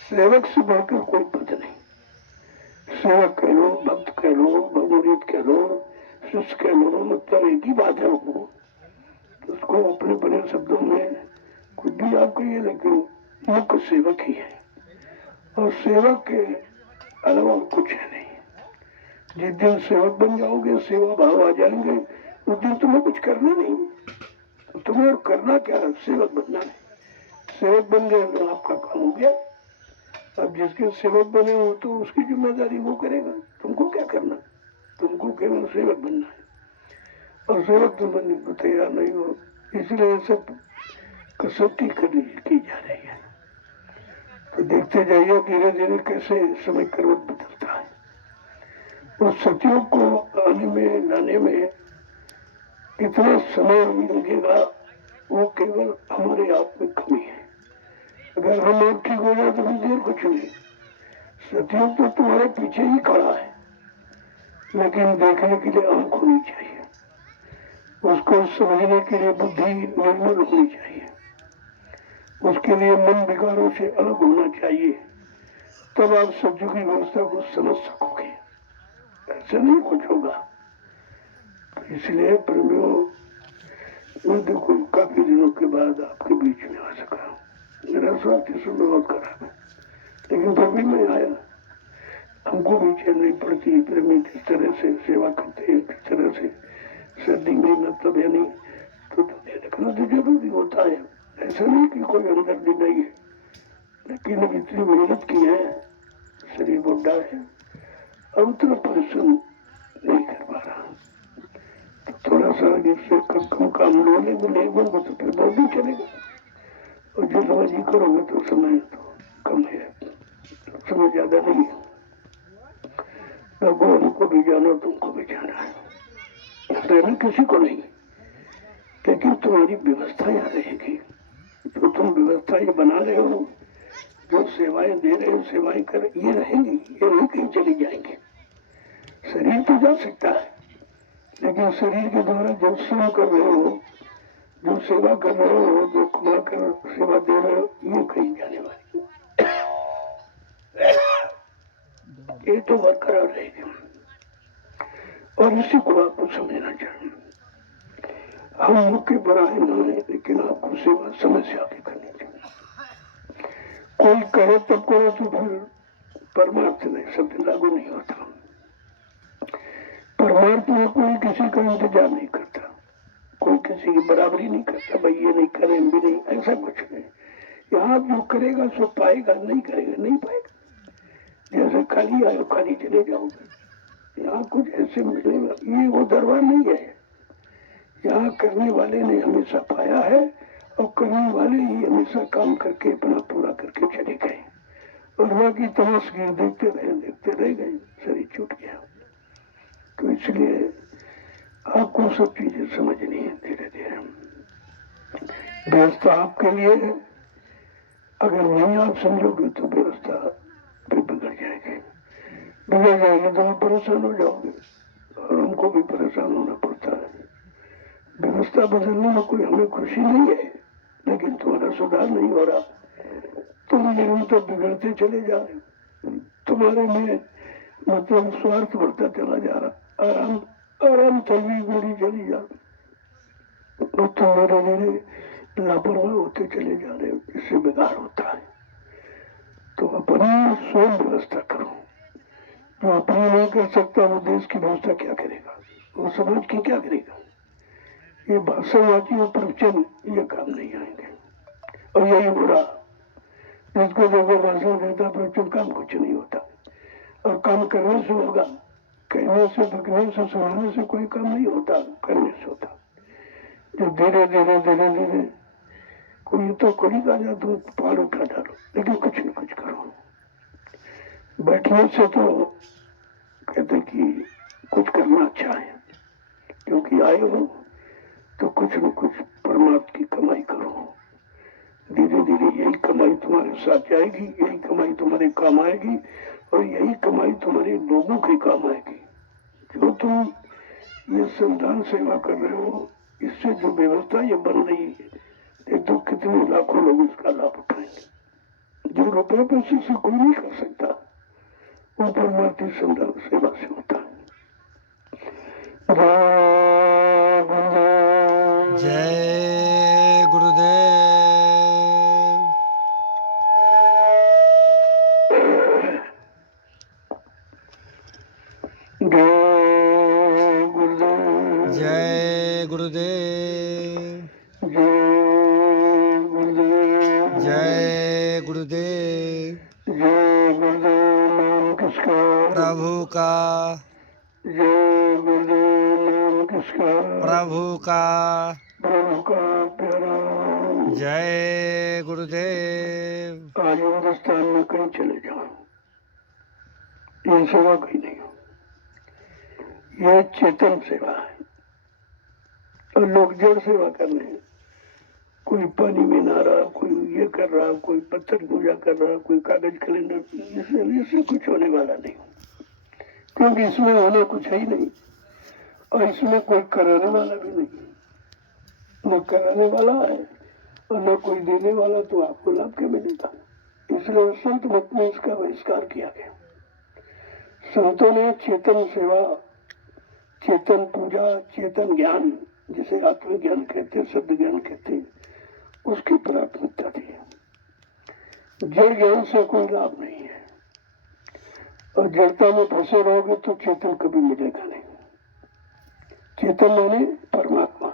सेवक से बढ़कर कोई पद नहीं। सेवक कह लो, भक्त कह लो, मुरीद कह लो, शिष्य कह लो, मतलब एक ही बात है। वो उसको अपने बड़े शब्दों में कुछ भी आप कहिए, लेकिन मुख्य सेवक ही है, और सेवक के अलावा कुछ है नहीं। जिस दिन सेवक बन जाओगे, सेवा भाव आ जाएंगे, उस दिन तुम्हें कुछ करना नहीं। तो तुम्हें और करना क्या है, सेवक बनना है। सेवक बन गए तो आपका काम हो गया। अब जिसके सेवक बने हो तो उसकी जिम्मेदारी वो करेगा, तुमको क्या करना, तुमको केवल सेवक बनना है। और सेवक तो बनने को तैयार नहीं हो, इसलिए सब कसौटी की जा रही है। तो देखते जाइए धीरे धीरे कैसे समय करवट बदलता है। उस सतयुग को आने में लाने में कितना समय भी लगेगा, वो केवल हमारे आप में कमी है। अगर हम आप ठीक हो जाए तो फिर देर कुछ नहीं। सतयुग तो तुम्हारे पीछे ही खड़ा है, लेकिन देखने के लिए आंख होनी चाहिए, उसको समझने के लिए बुद्धि निर्मल होनी चाहिए, उसके लिए मन विकारों से अलग होना चाहिए, तब आप सतयुग की व्यवस्था को समझ सकोगे। ऐसा नहीं कुछ होगा। तो इसलिए प्रेमियों, मैं देखो काफी दिनों के बाद आपके बीच में आ सका। मेरा स्वास्थ्य सुबह बहुत खराब है, लेकिन फिर भी मैं आया। हमको भी चलनी पड़ती, प्रेमी किस तरह से सेवा करते हैं, किस तरह से सर्दी में मतलब यानी तो देखना तो जरूरी होता है। ऐसा नहीं कि कोई हमदर्दी नहीं है, लेकिन अब इतनी मेहनत की है, शरीर बुढ़ा है, अब उतना परिश्रम नहीं कर पा रहा। तो थोड़ा सा जिससे कम काम लोने मिलेगा तो फिर बहुत भी चलेगा। और जो समझ ही करोगे तो समय तो कम है, समय ज्यादा नहीं है। भगवान को भी जानो, तुमको भी जाना है, रहना किसी को नहीं, लेकिन तुम्हारी व्यवस्था यहाँ रहेगी। जो तुम व्यवस्था ये बना रहे हो, जो सेवाएं दे रहे हो, सेवाएं कर, ये रहेंगी, ये नहीं कहीं चली जाएंगी। शरीर तो जा सकता है, लेकिन शरीर के द्वारा जो श्रम कर रहे हो, जो सेवा कर रहे हो, जो कमा कर सेवा दे रहे हो, ये कहीं जाने वाली, ये तो बरकरार रहेगी। और इसी को आपको समझना चाहिए। हम मौके पर आए ना है, लेकिन आपको सेवा समझ से आगे करनी चाहिए। कोई करे तब करो तो फिर परमार्थ नहीं, शब्द लागू नहीं होता। परमार्थ में कोई किसी का इंतजार नहीं करता, कोई किसी की बराबरी नहीं करता, भाई ये नहीं करें भी नहीं, ऐसा कुछ नहीं। यहाँ जो करेगा सो पाएगा, नहीं करेगा नहीं पाएगा। जैसे खाली आयो खाली चले जाओगे। यहाँ कुछ ऐसे मिलेगा, ये वो दरबार नहीं है। यहाँ करने वाले ने हमेशा पाया है, और करने वाले ही हमेशा काम करके अपना पूरा करके चले गए, और बाकी तमाशगीर देखते रह गए, शरीर छूट गया। तो इसलिए आपको सब चीजें समझनी है धीरे धीरे। व्यवस्था आपके लिए है, अगर नहीं आप समझोगे तो व्यवस्था भी बिगड़ जाएगी। बिगड़ जाएगी तो आप परेशान हो जाओगे, और हमको भी परेशान होना पड़ता है। व्यवस्था बदलने में कोई हमें खुशी नहीं है, लेकिन तुम्हारा सुधार नहीं हो रहा, तुम निरंतर बिगड़ते चले जा रहे, तुम्हारे में मतलब स्वार्थ बढ़ता चला जा रहा, आराम आराम चली गोली चली जा रही, तो तुम धीरे धीरे लापरवाह होते चले जा रहे हो, इससे बिगाड़ होता है। तो अपनी स्वयं व्यवस्था करो। जो अपनी नहीं कर सकता वो देश की व्यवस्था क्या करेगा, वो समाज की क्या करेगा। ये भाषणवादी और प्रवचन ये काम नहीं आएंगे, और यही हो रहा। जिसको देखो भाषण देता, प्रवचन, काम कुछ नहीं होता, और काम करने से होगा। कहने से, बकने से, सुनाने से कोई काम नहीं होता, करने से होता। जब धीरे धीरे धीरे धीरे कोई तो कोई का जा तो पहाड़ उठा डालो, लेकिन कुछ न कुछ करो। बैठने से तो कहते कि कुछ करना अच्छा है, क्योंकि आए हो तो कुछ न कुछ परमात्मा की कमाई करो। धीरे धीरे यही कमाई तुम्हारे साथ जाएगी, यही कमाई तुम्हारे काम आएगी, और यही कमाई तुम्हारे लोगों के काम आएगी। जो तुम ये संविधान सेवा कर रहे हो, इससे जो व्यवस्था ये बन रही है, एक तो कितने लाखों लोग इसका लाभ उठाएंगे। जो रुपये पैसे से कोई नहीं कर सकता, वो परमात्मा संविधान सेवा से होता है। जय गुरुदेव। जय गुरुदेव। जय गुरुदेव। जय गुरुदेव। नाम किसका? प्रभु का। जय गुरुदेव। नाम किसका? प्रभु का। प्रभु का प्यारा जय गुरुदेव। आज हिंदुस्तान में कहीं चले जाओ, ये सेवा कहीं नहीं हो, यह चेतन सेवा है। और लोग जड़ सेवा कर रहे हैं, कोई पानी में नहा रहा, कोई ये कर रहा, कोई पत्थर पूजा कर रहा, कोई कागज कैलेंडर, इससे कुछ होने वाला नहीं, क्योंकि इसमें होना कुछ है ही नहीं, और इसमें कोई कराने वाला भी नहीं। न कराने वाला है और न कोई देने वाला, तो आपको लाभ क्या मिलेगा? इसलिए संत मत में इसका बहिष्कार किया गया। संतों ने चेतन सेवा, चेतन पूजा, चेतन ज्ञान, जिसे आत्मज्ञान कहते, शब्द ज्ञान कहते, उसकी प्राथमिकता दी। जड़ ज्ञान से कोई लाभ नहीं है, और जड़ता में फंसे रहोगे तो चेतन कभी मिलेगा नहीं। चेतन माने परमात्मा,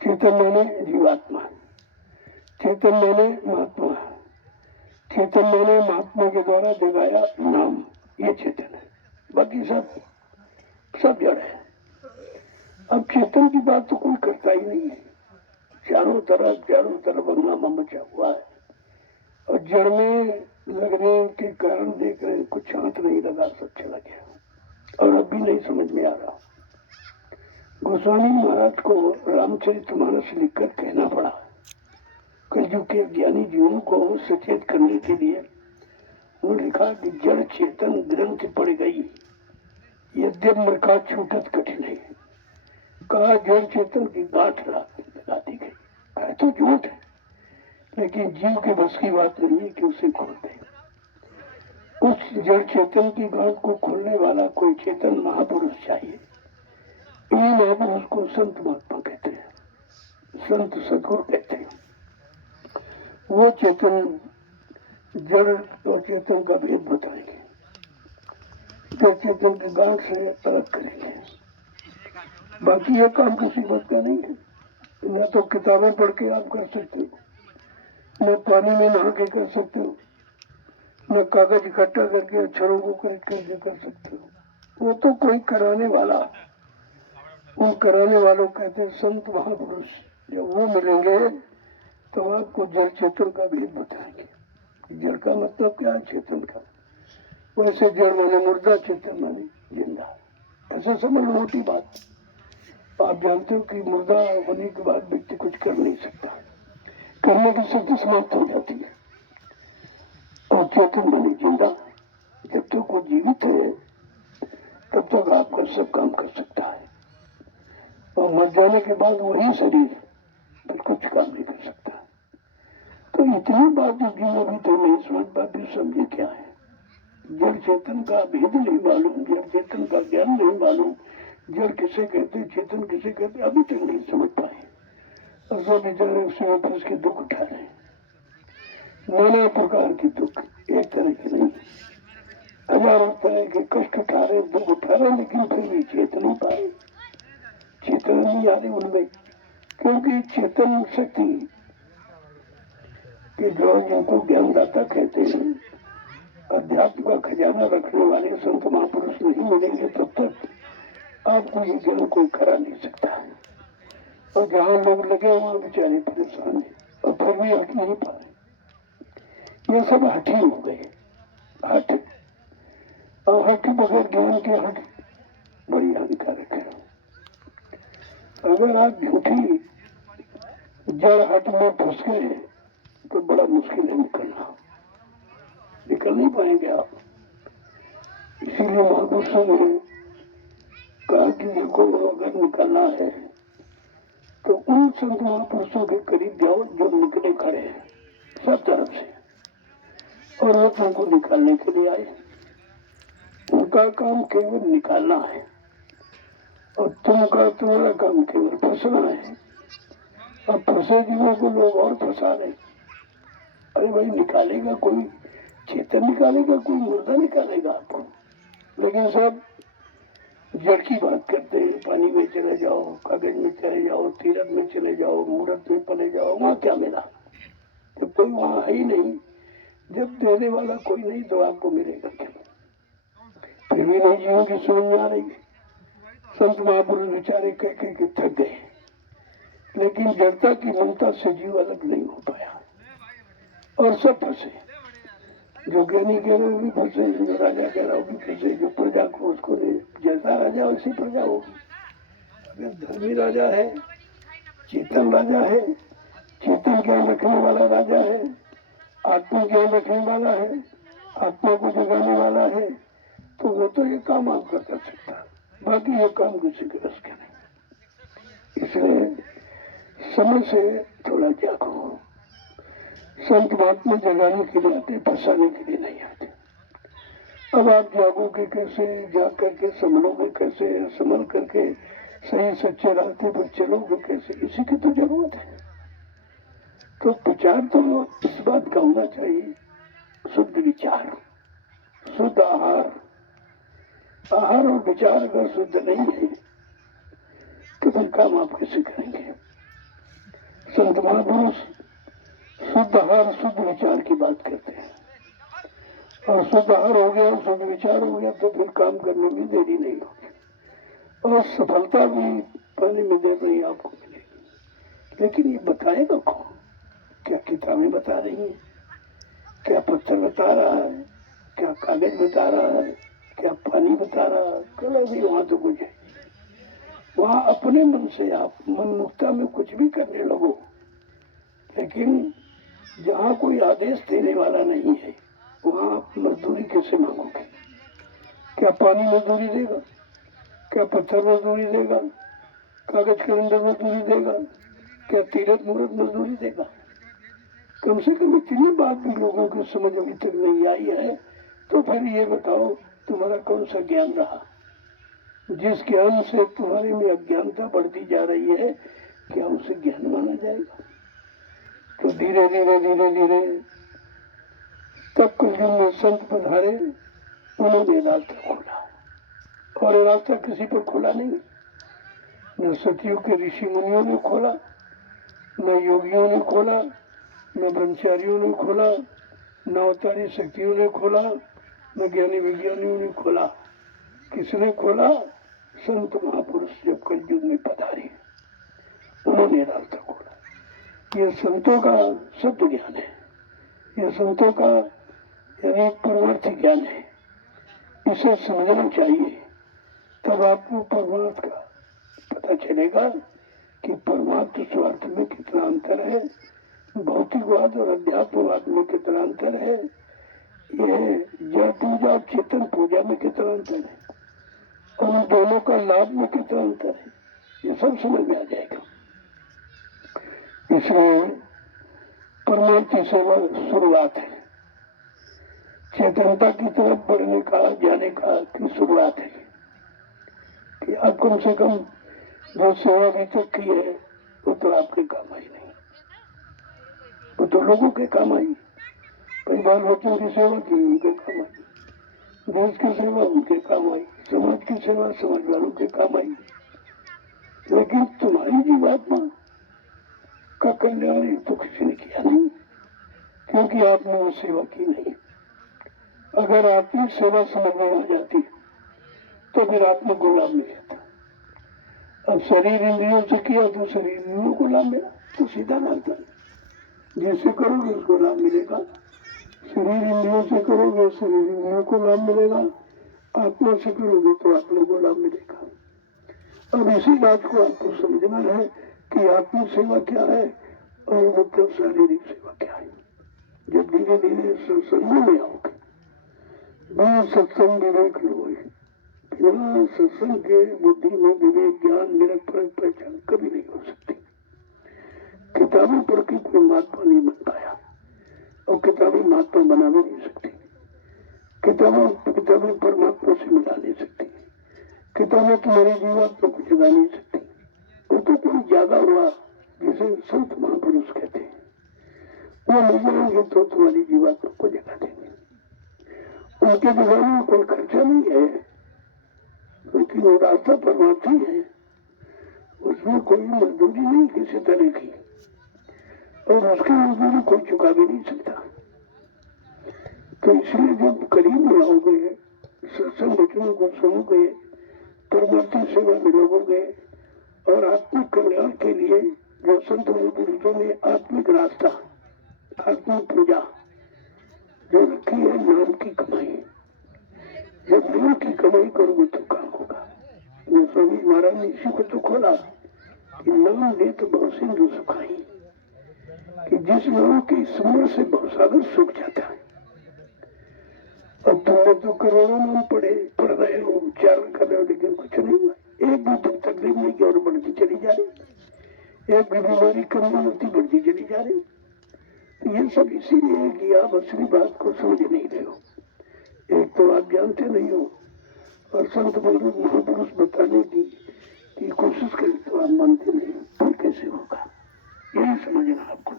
चेतन माने जीवात्मा, चेतन माने महात्मा, चेतन माने महात्मा के द्वारा जगाया नाम, ये चेतन है। बाकी सब जड़ है। अब चेतन की बात तो कोई करता ही नहीं है। चारों तरफ हंगामा मचा हुआ है, और जड़ में लगने के कारण देख रहे हैं, कुछ हाथ नहीं लगा, सब चला गया, और अभी नहीं समझ में आ रहा। गोस्वामी महाराज को रामचरितमानस लिखकर कहना पड़ा, कलयुग के ज्ञानी जीवों को सचेत करने के लिए। उन्होंने लिखा कि जड़ चेतन ग्रंथ पड़ गई, यद्यप मृखा छूटत कठिन है। कहा जड़ चेतन की गांठ लगा दी गई, है तो झूठ है, लेकिन जीव के बस की बात नहीं है कि उसे खोल दे। उस जड़ चेतन की गांठ को खोलने वाला कोई चेतन महापुरुष चाहिए। इन्हीं महापुरुष को संत महात्मा कहते हैं, संत सदगुरु कहते हैं। वो चेतन जड़ और चेतन का भेद बताएंगे, जड़ चेतन की गांठ से अलग करेंगे। बाकी यह काम किसी बात का नहीं है। न तो किताबें पढ़ के आप कर सकते हो, न पानी में नहा के कर सकते हो, न कागज इकट्ठा करके अक्षरों को खरीद करके कर सकते हो। वो तो कोई कराने वाला, उन कराने वालों कहते हैं संत महापुरुष। जब वो मिलेंगे तो आपको जड़ चेतन का भेद बताएंगे। जड़ का मतलब क्या है, चेतन का। वैसे जड़ माने मुर्दा, चेतन माने जिंदा। ऐसा समझ मोटी बात। आप जानते हो कि मुर्दा होने के बाद व्यक्ति कुछ कर नहीं सकता, करने की शक्ति समाप्त हो जाती है। और चेतन माने जिंदा, जब तक वो जीवित है तब तक आपका सब काम कर सकता है, और मर जाने के बाद वही शरीर फिर कुछ काम नहीं कर सकता। तो इतनी बात जो अभी तो नहीं समझ पाते, समझे क्या है। जड़ चेतन का भेद नहीं मालूम, जड़ चेतन का ज्ञान नहीं मालूम, जड़ किसे कहते, चेतन किसे कहते, अभी तक नहीं समझ पाए। और सब बेचारे उसमें उसके दुख उठा रहे हैं, नाना प्रकार के दुख, एक तरह के नहीं, हजारों तरह के कष्ट उठा रहे, दुख उठा रहे, लेकिन फिर भी चेत नहीं पा रहे, चेतना नहीं आ रही उनमें। क्योंकि चेतन शक्ति के जो जिनको ज्ञानदाता कहते हैं, अध्यात्म का खजाना रखने वाले संत महापुरुष नहीं मिलेंगे तब तक आपको ये ज्ञान कोई करा नहीं सकता। और जहाँ लोग लगे वहाँ बेचारे परेशान है, और फिर भी हट नहीं पा रहे। ये सब हठी हो गए, हट। और हट बगैर ज्ञान के हट बड़ी हानिकारक है। अगर आप झूठी जड़ हट में फंस गए तो बड़ा मुश्किल है निकलना, निकल नहीं पाएंगे आप। इसीलिए महापुरुषों ने कहा कि देखो अगर निकलना है तो उन संत महापुरुषों के करीब जाओ जो निकले खड़े हैं सब तरफ से, और वो तुमको निकालने के लिए आए। उनका काम केवल निकालना है, और तुम्हारा काम केवल फंसना है। अब फंसे जीवों को लोग और फंसा रहे। अरे भाई, निकालेगा कोई, चेतन निकालेगा कोई, मुर्दा निकालेगा आपको। लेकिन सब जड़ की बात करते हैं, पानी में चले जाओ, कागज में चले जाओ, तीरथ में चले जाओ, मूर्त में पले जाओ, वहां क्या मिला? जब कोई वहां है ही नहीं, जब देने वाला कोई नहीं तो आपको मिलेगा क्या? फिर भी नहीं जीवों की समझ में आ रही। संत महापुरुष बेचारे कह के थक गए, लेकिन जड़ता की ममता से जीव अलग नहीं हो पाया और सब फंसे। जो ज्ञानी कह रहे हो भी फंसे, जो राजा कह रहा हो भी फंसे, जो प्रजा को उसको जैसा राजा वैसी प्रजा होगी। अगर धर्मी राजा है, चेतन राजा है, चेतन ज्ञान रखने वाला राजा है, आत्म ज्ञान रखने वाला है, आत्मा को जगाने वाला है, तो वो तो ये काम आपका कर सकता है, बाकी ये काम किसी के रस के नहीं। इसलिए समय से थोड़ा जागो। संत महात्मा जगाने के लिए आते, फंसाने के लिए नहीं आते। अब आप जागोगे कैसे, जाग करके संभलोगे कैसे, संभल करके सही सच्चे रास्ते पर चलोगे कैसे, इसी की तो जरूरत है। तो प्रचार तो इस बात का होना चाहिए, शुद्ध विचार, शुद्ध आहार। आहार और विचार अगर शुद्ध नहीं है तो फिर काम आप कैसे करेंगे। संत महापुरुष शुद्ध आहार शुद्ध विचार की बात करते हैं, और शुद्ध आहार हो गया, शुद्ध विचार हो गया, तो फिर काम करने में देरी नहीं होगी और सफलता भी पाने में देर नहीं आपको मिलेगी। लेकिन ये बताएगा कौन? क्या किताबें बता रही हैं, क्या पत्थर बता रहा है, क्या कागज बता रहा है, क्या पानी बता रहा है? कल भी वहां तो कुछ है, वहां अपने मन से आप मनमुक्ता में कुछ भी करने लगो, लेकिन जहाँ कोई आदेश देने वाला नहीं है वहां आप मजदूरी कैसे मांगोगे? क्या पानी मजदूरी देगा? क्या पत्थर मजदूरी देगा? कागज कैलेंडर मजदूरी देगा? क्या तीरथ मुहूर्त मजदूरी देगा? कम से कम इतनी बात भी लोगों की समझ अभी तक नहीं आई है, तो फिर ये बताओ तुम्हारा कौन सा ज्ञान रहा? जिस ज्ञान से तुम्हारे में अज्ञानता बढ़ती जा रही है, क्या उसे ज्ञान माना जाएगा? तो धीरे धीरे धीरे धीरे तब कलयुग में संत पधारे, उन्होंने रास्ता खोला, और रास्ता किसी पर खोला नहीं। न सतियों के ऋषि मुनियों ने खोला, न योगियों ने खोला, न ब्रह्मचारियों ने खोला, न अवतारी शक्तियों ने खोला, न ज्ञानी विज्ञानियों ने खोला। किसने खोला? संत महापुरुष जब कलयुग में पधारे, उन्होंने रास्ता खोला। यह संतों का सत्य ज्ञान है, यह संतों का यानी परमार्थ ज्ञान है। इसे समझना चाहिए, तब आपको परमार्थ का पता चलेगा कि परमार्थ स्वार्थ में कितना अंतर है, भौतिकवाद और अध्यात्मवाद में कितना अंतर है, यह जड़ पूजा और चेतन पूजा में कितना अंतर है, और उन दोनों का लाभ में कितना अंतर है, ये सब समझ में आ जाएगा। इसलिए परमार्थ की सेवा शुरुआत है, चेतनता की तरफ बढ़ने का, जाने का की शुरुआत है कि अब कम से कम जो सेवा अभी तक की है वो तो आपके काम आई नहीं, वो तो लोगों के काम आई। कई बाल बच्चों की सेवा की, उनके काम आई, देश की सेवा उनके काम आई, समाज की सेवा समाज वालों के काम आई, लेकिन तुम्हारी जीवात्मा का कल्याण तो किसी ने किया नहीं, क्योंकि आपने वो सेवा की नहीं। अगर आत्मिक सेवा समझ में आ जाती तो फिर आत्मा को लाभ मिल जाता। अब शरीर इंद्रियों से किया तो शरीर इंद्रियों को लाभ मिला, तो सीधा नाता है। जैसे करोगे उसको लाभ मिलेगा, शरीर इंद्रियों से करोगे शरीर इंद्रियों को लाभ मिलेगा, आत्मा से करोगे तो आत्मा को लाभ मिलेगा। अब इसी बात को आपको समझना है कि आत्मिक सेवा क्या है और मतलब शारीरिक सेवा क्या है। जब धीरे धीरे सत्संग में आओगे, बिना सत्संग विवेक लो, बिना सत्संग के बुद्धि में विवेक ज्ञान निरख परख पहचान कभी नहीं हो सकती। किताबों पढ़ के कोई महात्मा नहीं बन पाया, और किताबें महात्मा बना भी नहीं सकती। किताबें परमात्मा से मिला नहीं सकती, किताबें तुम्हारी जीवात्मा को जगा नहीं सकती। वो तो कोई जागा हुआ जिसे संत महापुरुष कहते हैं, वो मिल जाएंगे तो तुम्हारी जीवात्मा को जगा देंगे। उनके जगाने में कोई खर्चा नहीं है, क्योंकि वो रास्ता परमार्थी है, उसमें कोई मजदूरी नहीं किसी तरह की, और उसकी मजदूरी कोई चुका भी नहीं सकता। तो इसलिए जब करीब में आओगे, सत्संग वचनों को सुनोगे, परमार्थी सेवा में लगोगे और आत्मिक कल्याण के लिए जो संत पुरुषों ने आत्मिक रास्ता, आत्मिक पूजा जो रखी है, नाम की कमाई। जब नाम की कमाई करोगे तो काम होगा। स्वामी महाराज ने इसी को तो खोला कि नाम दे तो बहुत सिंधु सुखाई, कि जिस नाम के स्मरण से भवसागर सूख जाता है। अब तुमने तो करोड़ों नाम पढ़ रहे हो, उच्चारण कर रहे हो, लेकिन कुछ नहीं हुआ। एक भी दुख तकलीफ नहीं की और बढ़ती चली जा रही, एक भी बीमारी कम नहीं होती, बढ़ती चली जा रही। तो ये सब इसीलिए है कि आप असली बात को समझ नहीं रहे हो। एक तो आप जानते नहीं हो, और संत बंधु महापुरुष बताने की कोशिश करें तो आप मानते नहीं, फिर कैसे होगा? यही समझना आपको।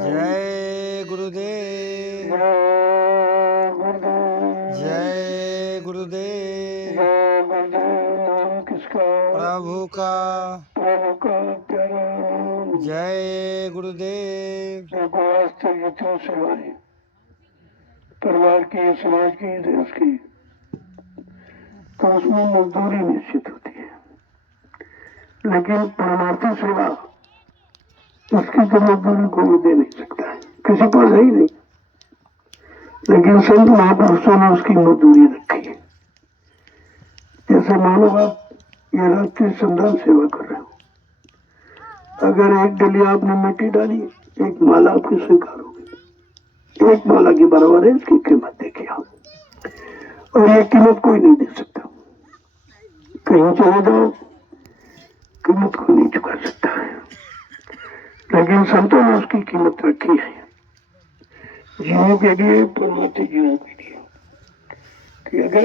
जय गुरुदेव, जय गुरुदेव। नाम किसका? प्रभु का। प्रभु का प्यारा नाम। जय गुरुदेव। देखो आज तक जितनी सेवाएं परिवार की, समाज की, देश की, तो उसमें मजदूरी निश्चित होती है, लेकिन परमार्थी सेवा उसकी तो मजदूरी कोई दे नहीं सकता है, किसी पर है ही नहीं। लेकिन संत महापुरुषों ने उसकी मजदूरी रखी है। जैसे मानो आप ये रात्रि संधान सेवा कर रहे हो, अगर एक डलिया आपने मिट्टी डाली, एक माला आपकी स्वीकार होगी। एक माला की बराबर है इसकी कीमत, देखिए आप। और ये कीमत कोई नहीं दे सकता। कहीं चले जाओ, कीमत को नहीं चुका सकता है, लेकिन संतों ने उसकी कीमत रखी है, जीवों के लिए, परमार्थी जीवों के लिए। कि अगर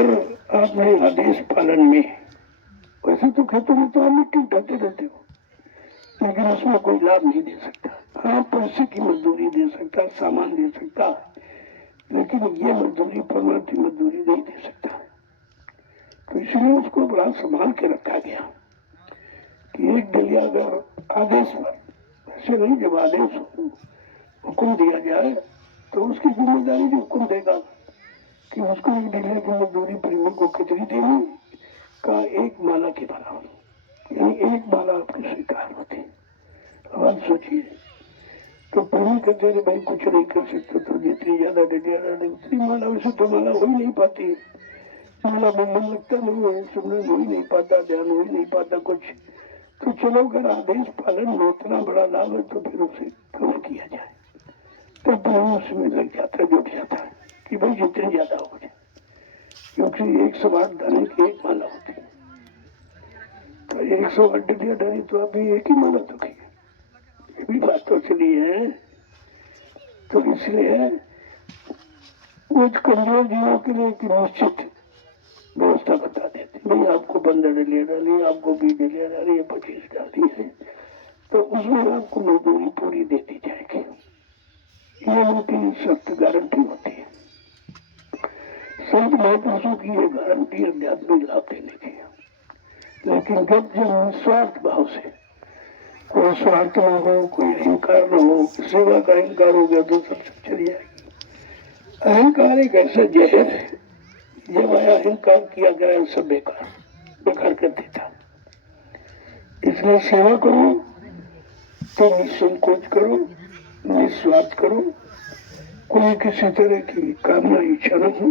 आपने आदेश पालन में, वैसे तो खेतों में तो आप मिट्टी उठाते रहते हो, लेकिन उसमें कोई लाभ नहीं दे सकता। हाँ, पैसे की मजदूरी दे सकता, सामान दे सकता, लेकिन ये मजदूरी, परमार्थी मजदूरी नहीं दे सकता। तो इसलिए उसको बड़ा संभाल के रखा गया कि एक डलिया अगर आदेश पर, ऐसे नहीं, जब आदेश हुक्म दिया जाए तो उसकी जिम्मेदारी भी हुक्म देगा कि उसको एक डलिया की मजदूरी प्रेमी को कितनी देनी का, एक माला के बराबर, यानी एक माला आपकी स्वीकार होती। अब आप सोचिए, तो प्रेमी कहते हैं भाई कुछ नहीं कर सकते, तो जितनी ज्यादा डलिया डाले उतनी माला, वैसे तो माला हो ही नहीं पाती, माला में मन लगता नहीं है, सुनने हो ही नहीं पाता, ध्यान हो ही नहीं पाता कुछ। तो चलो अगर आदेश पालन में उतना बड़ा लाभ है तो फिर उसे क्यों किया जाए। तो प्रेम उसमें लग जाता है, जुट जाता है कि भाई जितनी ज्यादा हो जाए, क्योंकि 108 दाने की एक माला होती है। तो 108 डलिया डाली तो अभी एक ही माला तो की, ये भी बात तो चली है। तो इसलिए कुछ कमजोर जीवों के लिए कि निश्चित व्यवस्था बता देते, भाई आपको 15 डलिया डाली, आपको 20 डलिया डाली, 25 डाली है, तो उसमें आपको मजदूरी पूरी दे दी जाएगी। ये उनकी सख्त गारंटी होती है। संत महापुरुषों की ये गारंटी आध्यात्मिक लाभ देने की है। लेकिन जब निस्वार्थ भाव से, कोई स्वार्थ न हो, कोई अहंकार न हो, सेवा का अहंकार हो गया तो सब चली जाएगी। अहंकार एक ऐसा जहर है, जब आया अहंकार किया गया सब बेकार कर देता। इसलिए सेवा करो तो निसंकोच करो, निस्वार्थ करो, कोई किसी तरह की कामना इच्छा न हो,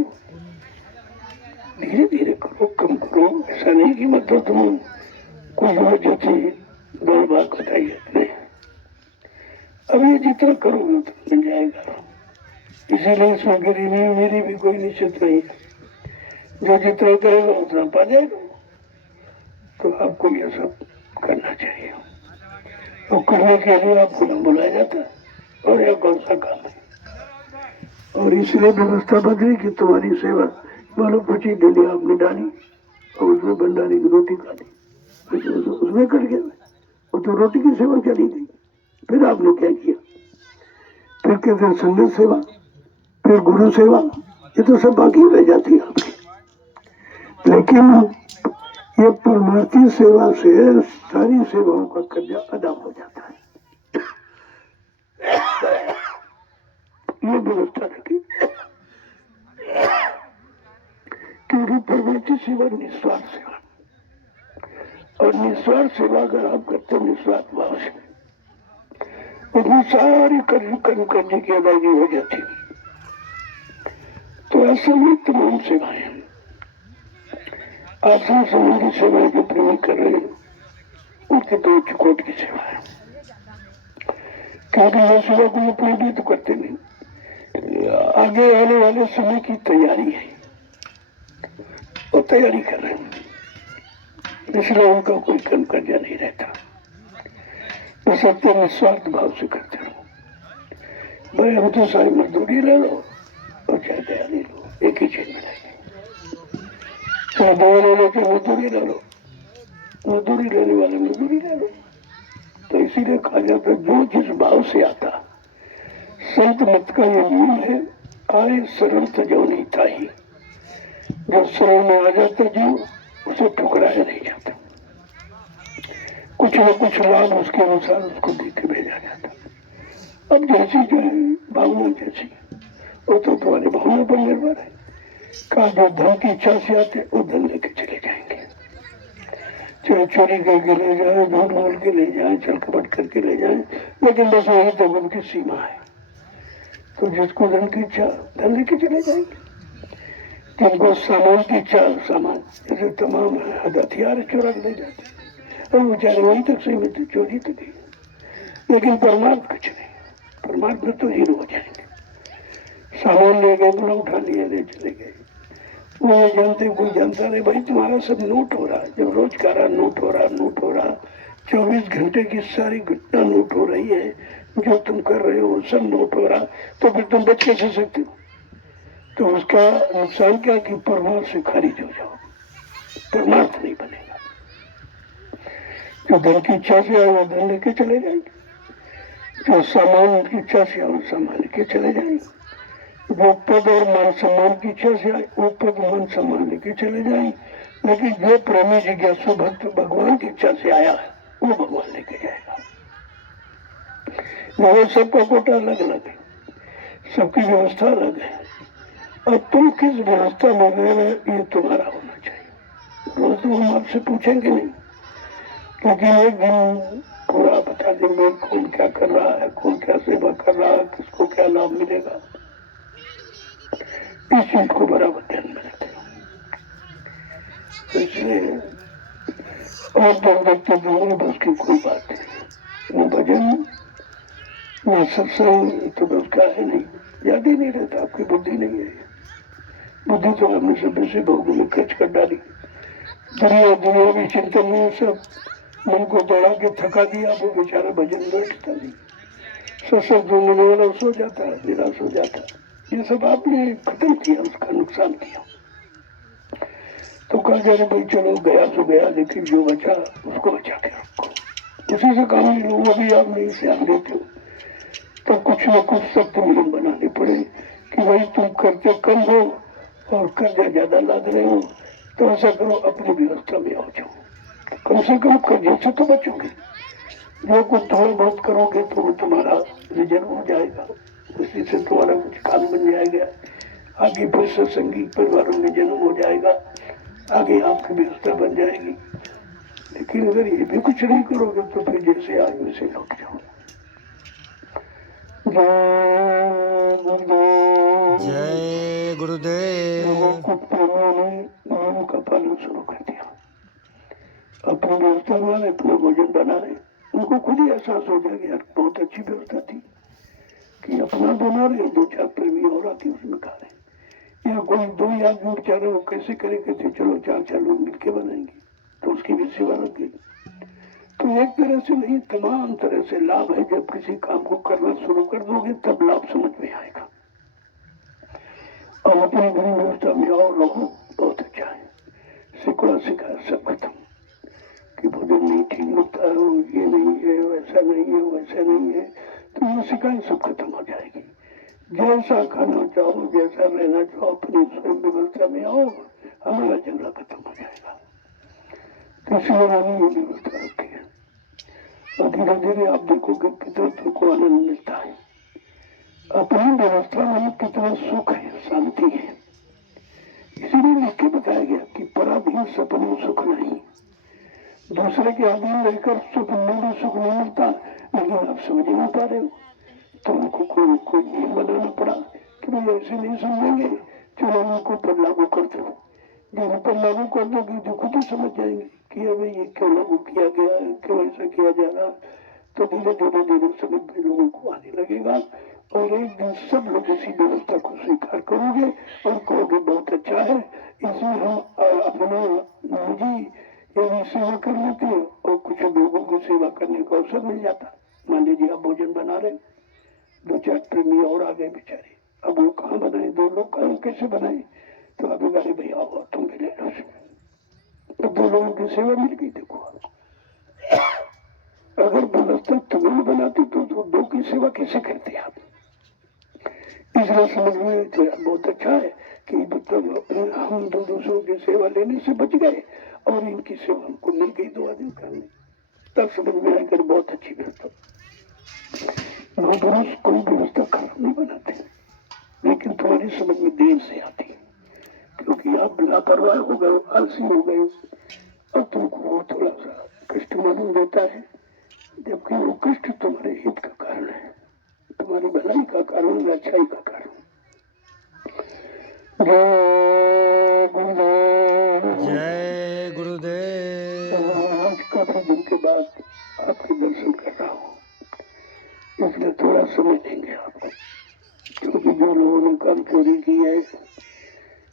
धीरे धीरे करो, कम करो। ऐसा नहीं कि मतलब तुम कोई वजह थी दौड़ भाग बताइए, नहीं। अब ये जितना करोगे उतना मिल जाएगा। इसीलिए इसमें गरीबी मेरी भी कोई निश्चित नहीं है, जो जितना करेगा उतना पा जाएगा। तो आपको यह सब करना चाहिए, और करने के लिए आपको न बुलाया जाता है, और यह कौन सा काम है। और इसलिए व्यवस्था बदली कि तुम्हारी सेवा, मानो 25 डलिया आपने डाली और उसमें भंडारी की रोटी खाली, उसमें कट गया, वो तो रोटी की सेवा चली गई। फिर आपने क्या किया? फिर कहते हैं संगत सेवा, फिर गुरु सेवा, ये तो सब बाकी रह जाती है आपकी। लेकिन ये परमार्थी सेवा से सारी सेवाओं का कर्जा अदा हो जाता है। ये व्यवस्था रखी, क्योंकि परमार्थी सेवा निस्वार्थ सेवा, और निस्वार्थ सेवा अगर आप करते हो निस्वार्थ भाव से, उसमें सारी कर्म करने की अदायगी हो जाती है। तो ऐसे में तमाम सेवाएं, आश्रम संबंधी सेवाएं जो प्रेमी कर रहे हैं उनके तो उच्च कोट की सेवा है, क्योंकि ये सेवा कोई अपने लिए तो करते नहीं, आगे आने वाले समय की तैयारी है, वो तैयारी कर रहे हैं, इसलिए उनका कोई कर्म कर्जा नहीं रहता। वो सत्य निस्वार्थ भाव से करते रहो। भाई हम तो सारी मजदूरी ले लो और चाहे दया ले लो, एक ही चीज मिलेगी। चाहे दया ले लो चाहे मजदूरी ले लो, मजदूरी लेने वाले मजदूरी ले लो। तो इसीलिए कहा जाता है जो जिस भाव से आता, संत मत का ये नियम है, आए शरण तजो नहीं ताही। जब शरण में आ जाता जीव उसे ठुकराया नहीं जाता, कुछ न कुछ लाभ उसके अनुसार उसको दे के भेजा जाता। अब जैसी जो है भावना जैसी, वो तो तुम्हारी भावना पर निर्भर है। कहा जो धन की इच्छा से आते वो धन लेके चले जाएंगे, चाहे चोरी करके ले जाए, झूठ बोल के ले जाए, छल कपट करके ले जाए, लेकिन बस वही तक उनकी सीमा है। तो जिसको धन की इच्छा धन लेके चले जाएंगे, जिनको सामान की इच्छा सामान, जैसे तमाम हथियार चोरा ले जाते, और बेचारे वहीं तक सीमित है, चोरी तक ही। लेकिन परमार्थ कुछ नहीं, परमार्थ में तो हीरो हो जाएंगे। सामान ले गए, बोला उठा लिए, ले चले गए, वो ये जानते कोई जानता नहीं, भाई तुम्हारा सब नोट हो रहा है। जब रोज का रहा नोट हो रहा 24 घंटे की सारी घटना नोट हो रही है, जो तुम कर रहे हो सब नोट हो रहा, तो फिर तुम बच कैसे सकते हो? तो उसका नुकसान क्या कि परमार्थ से खारिज हो जाओ, परमार्थ नहीं बनेगा। जो धन की इच्छा से आए वो धन लेके चले जाएंगे, जो सामान की इच्छा से आए सामान लेके चले जाएंगे, जो पद और मान सम्मान की इच्छा से आए वो पद मान सम्मान लेके चले जाएंगे। लेकिन जो प्रेमी जिज्ञासु भक्त भगवान की इच्छा से आया है वो भगवान लेके जाएगा। मगर सबका कोटा अलग अलग है, सबकी व्यवस्था अलग है, और तुम किस व्यवस्था में रह रहे ये तुम्हारा होना चाहिए। रोज तो हम आपसे पूछेंगे नहीं, लेकिन एक दिन पूरा बता देंगे कौन क्या कर रहा है, कौन क्या सेवा कर रहा है, किसको क्या लाभ मिलेगा। इस चीज को बराबर ध्यान में रखें। इसलिए और तो देखते दूंगे बस की कोई बात नहीं, न भजन न सत्संग, तो बस का है नहीं, याद ही नहीं रहता, आपकी बुद्धि नहीं है। बुद्धि तो आपने सब से भोगों में खर्च कर डाली, दुनियावी चिंतन में सब मन को दौड़ा के थका दिया, वो बेचारा भजन बैठता नहीं, सत्संग सुनने वाला सो जाता है, निराश हो जाता है। ये सब आपने खत्म किया, उसका नुकसान किया। तो कहा जा रहे भाई चलो गया तो गया, लेकिन जो बचा उसको बचा के रखो, उसी से काम नहीं लो। अभी आप नहीं ध्यान देते हो तो कुछ न कुछ सख्त नियम बनाने पड़े कि भाई तुम करते कम हो और कर्जा ज्यादा लाद रहे हो, तो ऐसा करो अपनी व्यवस्था में आ जाओ, कम से कम कर्जे से तो बचोगे। जो कुछ थोड़ा बहुत करोगे तो वो तुम्हारा रिजर्व हो जाएगा, उसी से तुम्हारा कुछ काम बन जाएगा, आगे फिर सत्संगी परिवारों में जन्म हो जाएगा, आगे आपकी व्यवस्था बन जाएगी। लेकिन अगर ये भी कुछ नहीं करोगे तो फिर जैसे आए वैसे लौट जाओ। जय गुरुदेव। कुछ प्रेमियों ने नियम का पालन शुरू कर दिया, अपनी व्यवस्था वाले अपना भोजन बना रहे, उनको खुद ही एहसास हो गया कि यार बहुत अच्छी व्यवस्था थी कि अपना बना रहे, 2-4 प्रेमी और आके उसमें खा रहे, या कोई 2 आदमी बेचारे वो कैसे करे, कहते चलो 4-4 लोग मिलके बनाएंगे, तो उसकी भी सेवा लग गई। तो एक तरह से नहीं, तमाम तरह से लाभ है। जब किसी काम को करना शुरू कर दोगे तब लाभ समझ में आएगा। और अपनी बड़ी व्यवस्था में आओ, रहो, बहुत अच्छा है। सिखा सब खत्म कि भोजन नहीं ठीक लगता है, ये नहीं है, वैसा नहीं है, वैसा नहीं है, तो ये सिखाएं सब खत्म हो जाएगी। जैसा खाना चाहो, जैसा रहना चाहो, अपनी स्वयं व्यवस्था में आओ, हमारा झगड़ा खत्म हो जाएगा। तो इसलिए मैंने ये व्यवस्था रखी है, और धीरे धीरे आप देखोगे पितृत्व को आनंद मिलता है। अपनी व्यवस्था में कितना सुख है, शांति है। इसीलिए लिख के बताया गया कि पराधीन सपने सुख नहीं, दूसरे के अधीन रहकर सुख निम्न सुख नहीं मिलता, लेकिन आप समझ नहीं पा रहे हो, तो उनको कोई नियम बनाना पड़ा कि भाई ऐसे नहीं समझेंगे, चलो उनको पर लागू कर दो। जब पर लागू कर दोगे तो खुद ही समझ जाएंगे कि भाई ये क्यों लागू किया गया है, क्यों ऐसा किया जा रहा। तो धीरे धीरे धीरे समझ में लोगों को आने लगेगा और एक दिन सब लोग इसी व्यवस्था को स्वीकार करोगे और कहोगे बहुत अच्छा है, इसमें हम अपना निजी यदि सेवा कर लेते हैं और कुछ लोगों को सेवा करने का अवसर मिल जाता। मान लीजिए आप भोजन बना रहे, दो चार प्रेमी और आ गए बेचारे, अब वो कहाँ बनाए, दो लोग कहाँ कैसे बनाए, तो आप अरे भैया आओ तुम भी ले लो, तो दो लोगों की सेवा मिल गई। देखो अगर व्यवस्था तुम्हें बनाती तो दो की सेवा कैसे करते आप। इसलिए समझ में बहुत अच्छा है कि मतलब हम दो दूसरों की सेवा लेने से बच गए और इनकी सेवा हमको मिल गई दो आदमी करने, तब समझ में आकर बहुत अच्छी व्यवस्था। महापुरुष कोई व्यवस्था खराब नहीं बनाते, लेकिन तुम्हारी समझ में देर से आती है क्योंकि आप लापरवाह हो गए, आलसी हो गए और तुमको वो थोड़ा सा कष्ट मालूम देता है, जबकि वो कष्ट तुम्हारे हित का कारण है, तुम्हारी भलाई का कारण, अच्छाई का कारण। जय गुरुदेव। जय गुरुदेव। आज काफी दिन के बाद आपके दर्शन कर रहा हूँ, इसलिए थोड़ा समय देंगे आपको, क्योंकि जो लोगों ने काम चोरी की है,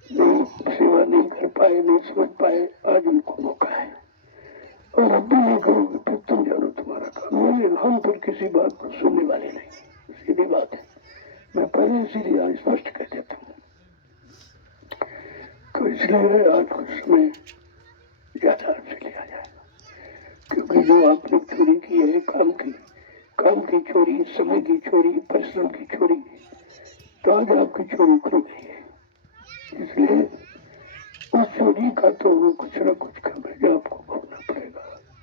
नहीं सेवा नहीं कर पाए, नहीं समझ पाए, आज उनको मौका है और अब भी नहीं करोगे फिर तुम जानो तुम्हारा काम। हम फिर किसी बात को सुनने वाले नहीं, सीधी बात है, मैं पहले इसीलिए आज स्पष्ट कह देता हूँ। तो इसलिए आज कुछ समय ज्यादा आपसे लिया जाएगा, क्योंकि जो आपने चोरी की है काम की चोरी, समय की चोरी, परिश्रम की चोरी, तो आज आपकी चोरी खुल गई है। इसलिए उस चोरी का तो कुछ न कुछ खर्चा आपको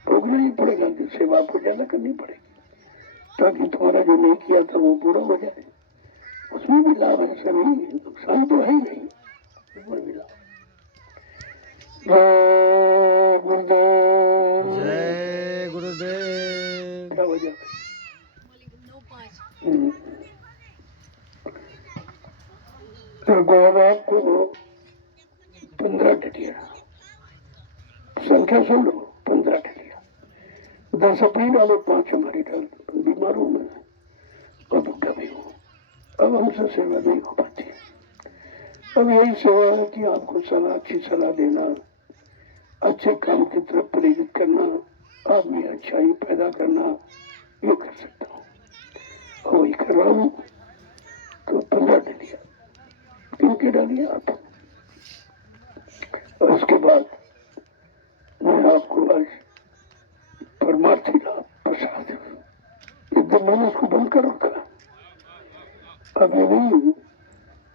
भोगना ही पड़ेगा, कि सेवा आपको ज्यादा करनी पड़ेगी ताकि तुम्हारा जो नहीं किया था वो पूरा हो जाए। उसमें भी लाभ है, ऐसा नहीं, नुकसान तो है ही नहीं, उसमें भी लाभ। जय गुरुदेव। जय गुरुदेव। क्या वजह है? गोरख को 15 टटिया संख्या सुन लो, 15 टटिया, 10 अपनी डालो, 5 हमारी डाल, बीमारों में और बुढ़ा भी हो, अब हमसे सेवा नहीं हो पाती। अब यही सेवा है कि आपको सलाह, अच्छी सलाह देना, अच्छे काम की तरफ प्रेरित करना, आप में अच्छाई पैदा करना, ये कर सकता हूँ और वही कर रहा हूँ। तो 15 डलिया इनके डालिए आप, और उसके बाद मैं आपको आज परमार्थी लाभ प्रसाद, एकदम मैंने उसको बंद कर रखा, अब ये नहीं,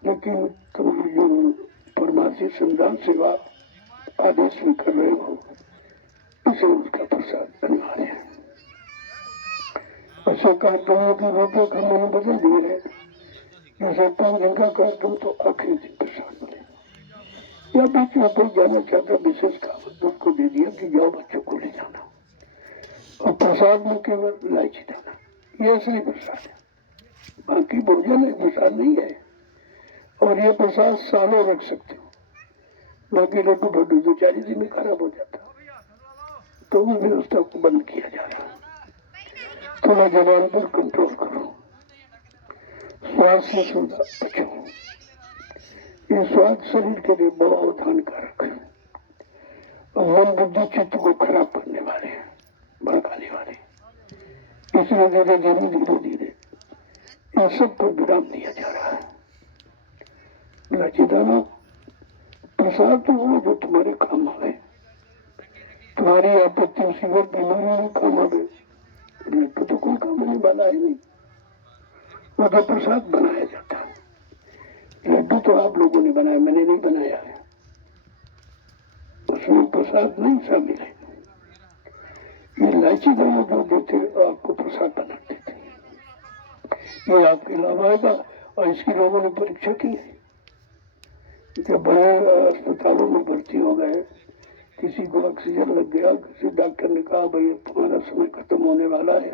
लेकिन तुम जो परमार्थी संदान सेवा आदेश में कर रहे हो, इसे उसका प्रसाद अनिवार्य है। ऐसा कार्यक्रमों के रूपक हमने बदल दिए है, जैसे 5 दिन का कार्यक्रम तो आखिरी दिन प्रसाद मिलेगा, या बीच में कोई जाना चाहता विशेष काम उसको दे दिया कि जाओ बच्चों को ले जाना, और प्रसाद में केवल इलायची दाना, ये असली प्रसाद है, बाकी भोजन है, प्रसाद नहीं है। और ये प्रसाद सालों रख सकते हो, बाकी लड्डू बड्डू 2-4 दिन में खराब हो जाता, तो उस व्यवस्था को बंद किया जा रहा है। थोड़ा जबान पर कंट्रोल करो, स्वाद से सौदा बचो, ये स्वाद शरीर के लिए बहुत हानिकारक है और मन बुद्धि चित्त को खराब करने वाले हैं, भड़काने वाले, इसलिए धीरे धीरे धीरे धीरे इन सब पर विराम दिया जा रहा है। लचीदाना प्रसाद तो वो जो तुम्हारे काम आवे, तुम्हारी आपत्ति मुसीबत बीमारी में काम आवे, लड्डू तो कोई काम नहीं वाला है नहीं, वो तो प्रसाद बनाया जाता है। लड्डू तो आप लोगों ने बनाया, मैंने नहीं बनाया है, उसमें प्रसाद नहीं शामिल है। ये इलायची दाना जो देते आपको प्रसाद बना देते, ये आपके लाभ आएगा। और इसकी लोगों ने परीक्षा की है, जब बड़े अस्पतालों में भर्ती हो गए, किसी को ऑक्सीजन लग गया, किसी डॉक्टर ने कहा भाई तुम्हारा समय खत्म होने वाला है,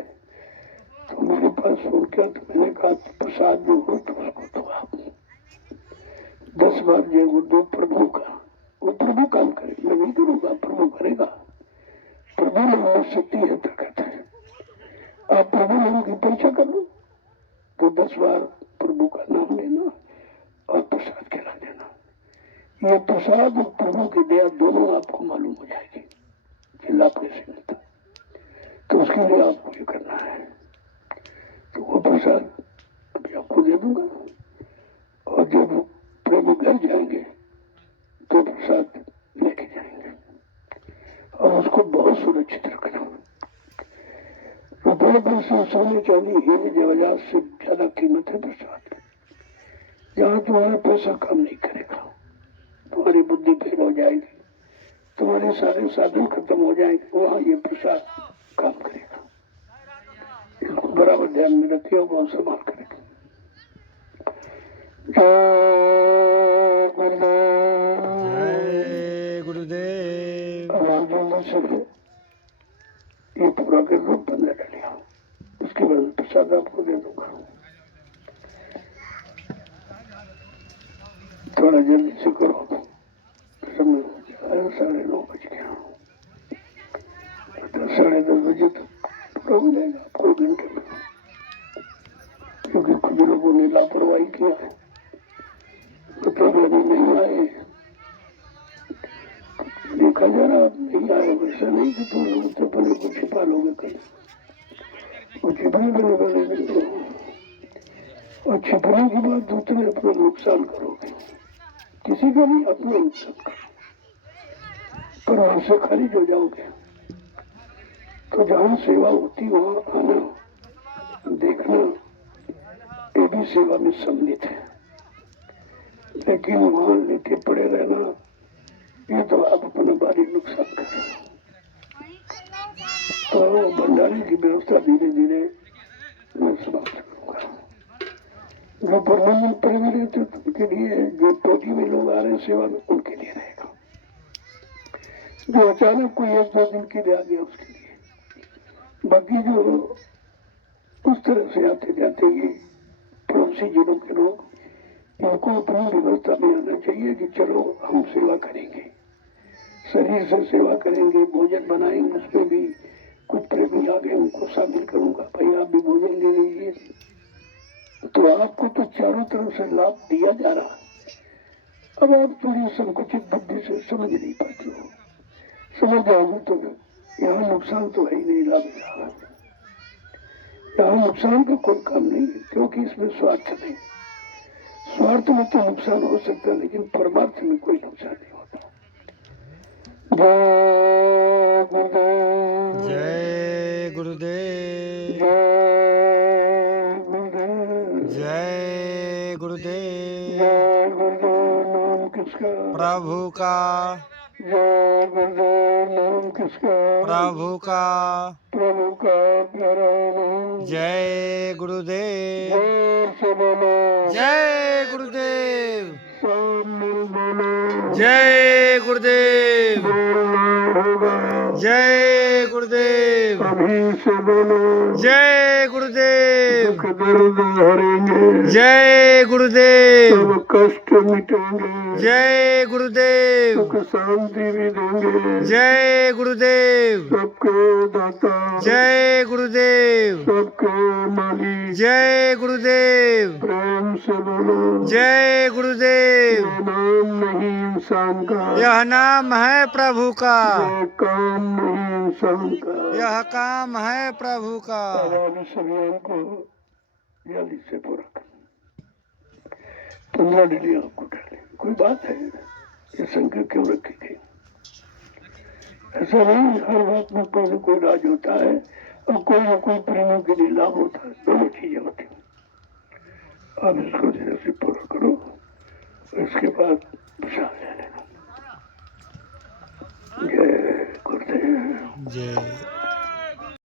तो मेरे पास फोन किया, तो मैंने कहा प्रसाद जो हो तो उसको दो आप 10 बार जय गुरुदेव प्रभु का। वो प्रभु काम करे, मैं नहीं करूंगा, प्रभु करेगा। प्रभु नाम में शक्ति है, ताकत है। आप प्रभु नाम की परीक्षा कर लो तो 10 बार प्रभु का नाम लेना और प्रसाद खिला देना। ये प्रसाद और प्रभु की दया दोनों आपको मालूम हो जाएगी कि लाभ कैसे मिलता। तो उसके लिए आपको ये करना है। तो वो प्रसाद अभी आपको दे दूंगा, और जब प्रभु घर जाएंगे तो प्रसाद लेके जाएंगे, और उसको बहुत सुरक्षित रखना। रुपये पैसे सोने चांदी हीरे जवाहरात से ज्यादा कीमत है प्रसाद। जहाँ तुम्हारा पैसा काम नहीं करेगा, तुम्हारी बुद्धि फेल हो जाएगी, तुम्हारे सारे साधन खत्म हो जाएंगे, वहां ये प्रसाद काम करेगा। इसको बराबर ध्यान में रखिए और बहुत संभाल करेगा। जय गुरुदेव। ये पूरा कर दो 15 डालिया, उसके बाद प्रसाद आपको दे दूंगा। थोड़ा जल्दी से करो, समय 9:30 बज गया, 10:30 बजे तक पूरा हो जाएगा आपको, घंटे में। क्योंकि कुछ लोगों ने लापरवाही किया है, मतलब अभी नहीं आए, देखा जा रहा आप नहीं आए। वैसा नहीं कि तुम लोग तो पहले को छिपा लोगे, कल वो छिपने बने नहीं, और छिपने के बाद दूसरे अपना नुकसान करोगे, किसी का नहीं अपना नुकसान करो, पर वहां खारिज हो जाओगे। तो जहाँ सेवा होती वहां आना देखना, ये भी सेवा में सम्मिलित है। लेकिन वहां लेटे पड़े रहना, ये तो आप अपना भारी नुकसान कर रहे हो। तो भंडारे की व्यवस्था धीरे धीरे मैं समाप्त करूंगा। जो परमानेंट प्रेमी रहते उनके लिए, जो टोटी में लोग आ रहे हैं सेवा में, उनके लिए रहेगा। जो अचानक कोई 1-2 दिन के लिए आ गया उसके लिए। बाकी जो उस तरह से आते जाते ये पड़ोसी जिलों के लोग, इनको अपनी व्यवस्था में आना चाहिए कि चलो हम सेवा करेंगे, शरीर से सेवा करेंगे, भोजन बनाएंगे, उसमें भी कुछ प्रेमी आ गए उनको शामिल करूंगा, भाई आप भी भोजन ले लीजिए। तो आपको तो चारों तरफ से लाभ दिया जा रहा है, अब आप थोड़ी संकुचित बुद्धि से समझ नहीं पाते हो। समझ जाओगे तो यहाँ नुकसान तो है ही नहीं, लाभ रहा है। यहाँ नुकसान का कोई काम नहीं है, क्योंकि इसमें स्वार्थ नहीं। स्वार्थ में तो नुकसान हो सकता है, लेकिन परमार्थ में कोई नुकसान नहीं होता। जय गुरुदेव। जय गुरुदेव। जय गुरुदेव। नाम किसका? प्रभु का। जय गुरुदेव। नाम किसका? प्रभु का। प्रभु का प्यारा नाम। जय गुरुदेव। जोर से बोलो। जय गुरुदेव। सब मिल बोलो। जय गुरुदेव। बोलना होगा। जय गुरुदेव। अभी से बोलो। जय गुरुदेव। दुख दर्द हरेंगे। जय गुरुदेव। सब कष्ट मिटेंगे। जय गुरुदेव। सुख शांति भी देंगे। जय गुरुदेव। सबके दाता। जय गुरुदेव। सबके मालिक। जय गुरुदेव। प्रेम से बोलो। जय गुरुदेव। ये नाम नहीं इंसान का। यह नाम है प्रभु का। ये काम नहीं इंसान का। यह काम है प्रभु का। अब इस अभियान को जल्दी से पूरा कर। 15 डिग्री आपको डाले। कोई बात है, ये संख्या क्यों रखी गई? ऐसा नहीं, हर बात में कोई न कोई राज होता है, और कोई न कोई प्रेमियों के लिए लाभ होता है। दोनों चीजें होती हैं। अब इसको धीरे से पूरा करो, इसके बाद प्रसाद ले लेना। जय गुरुदेव। जय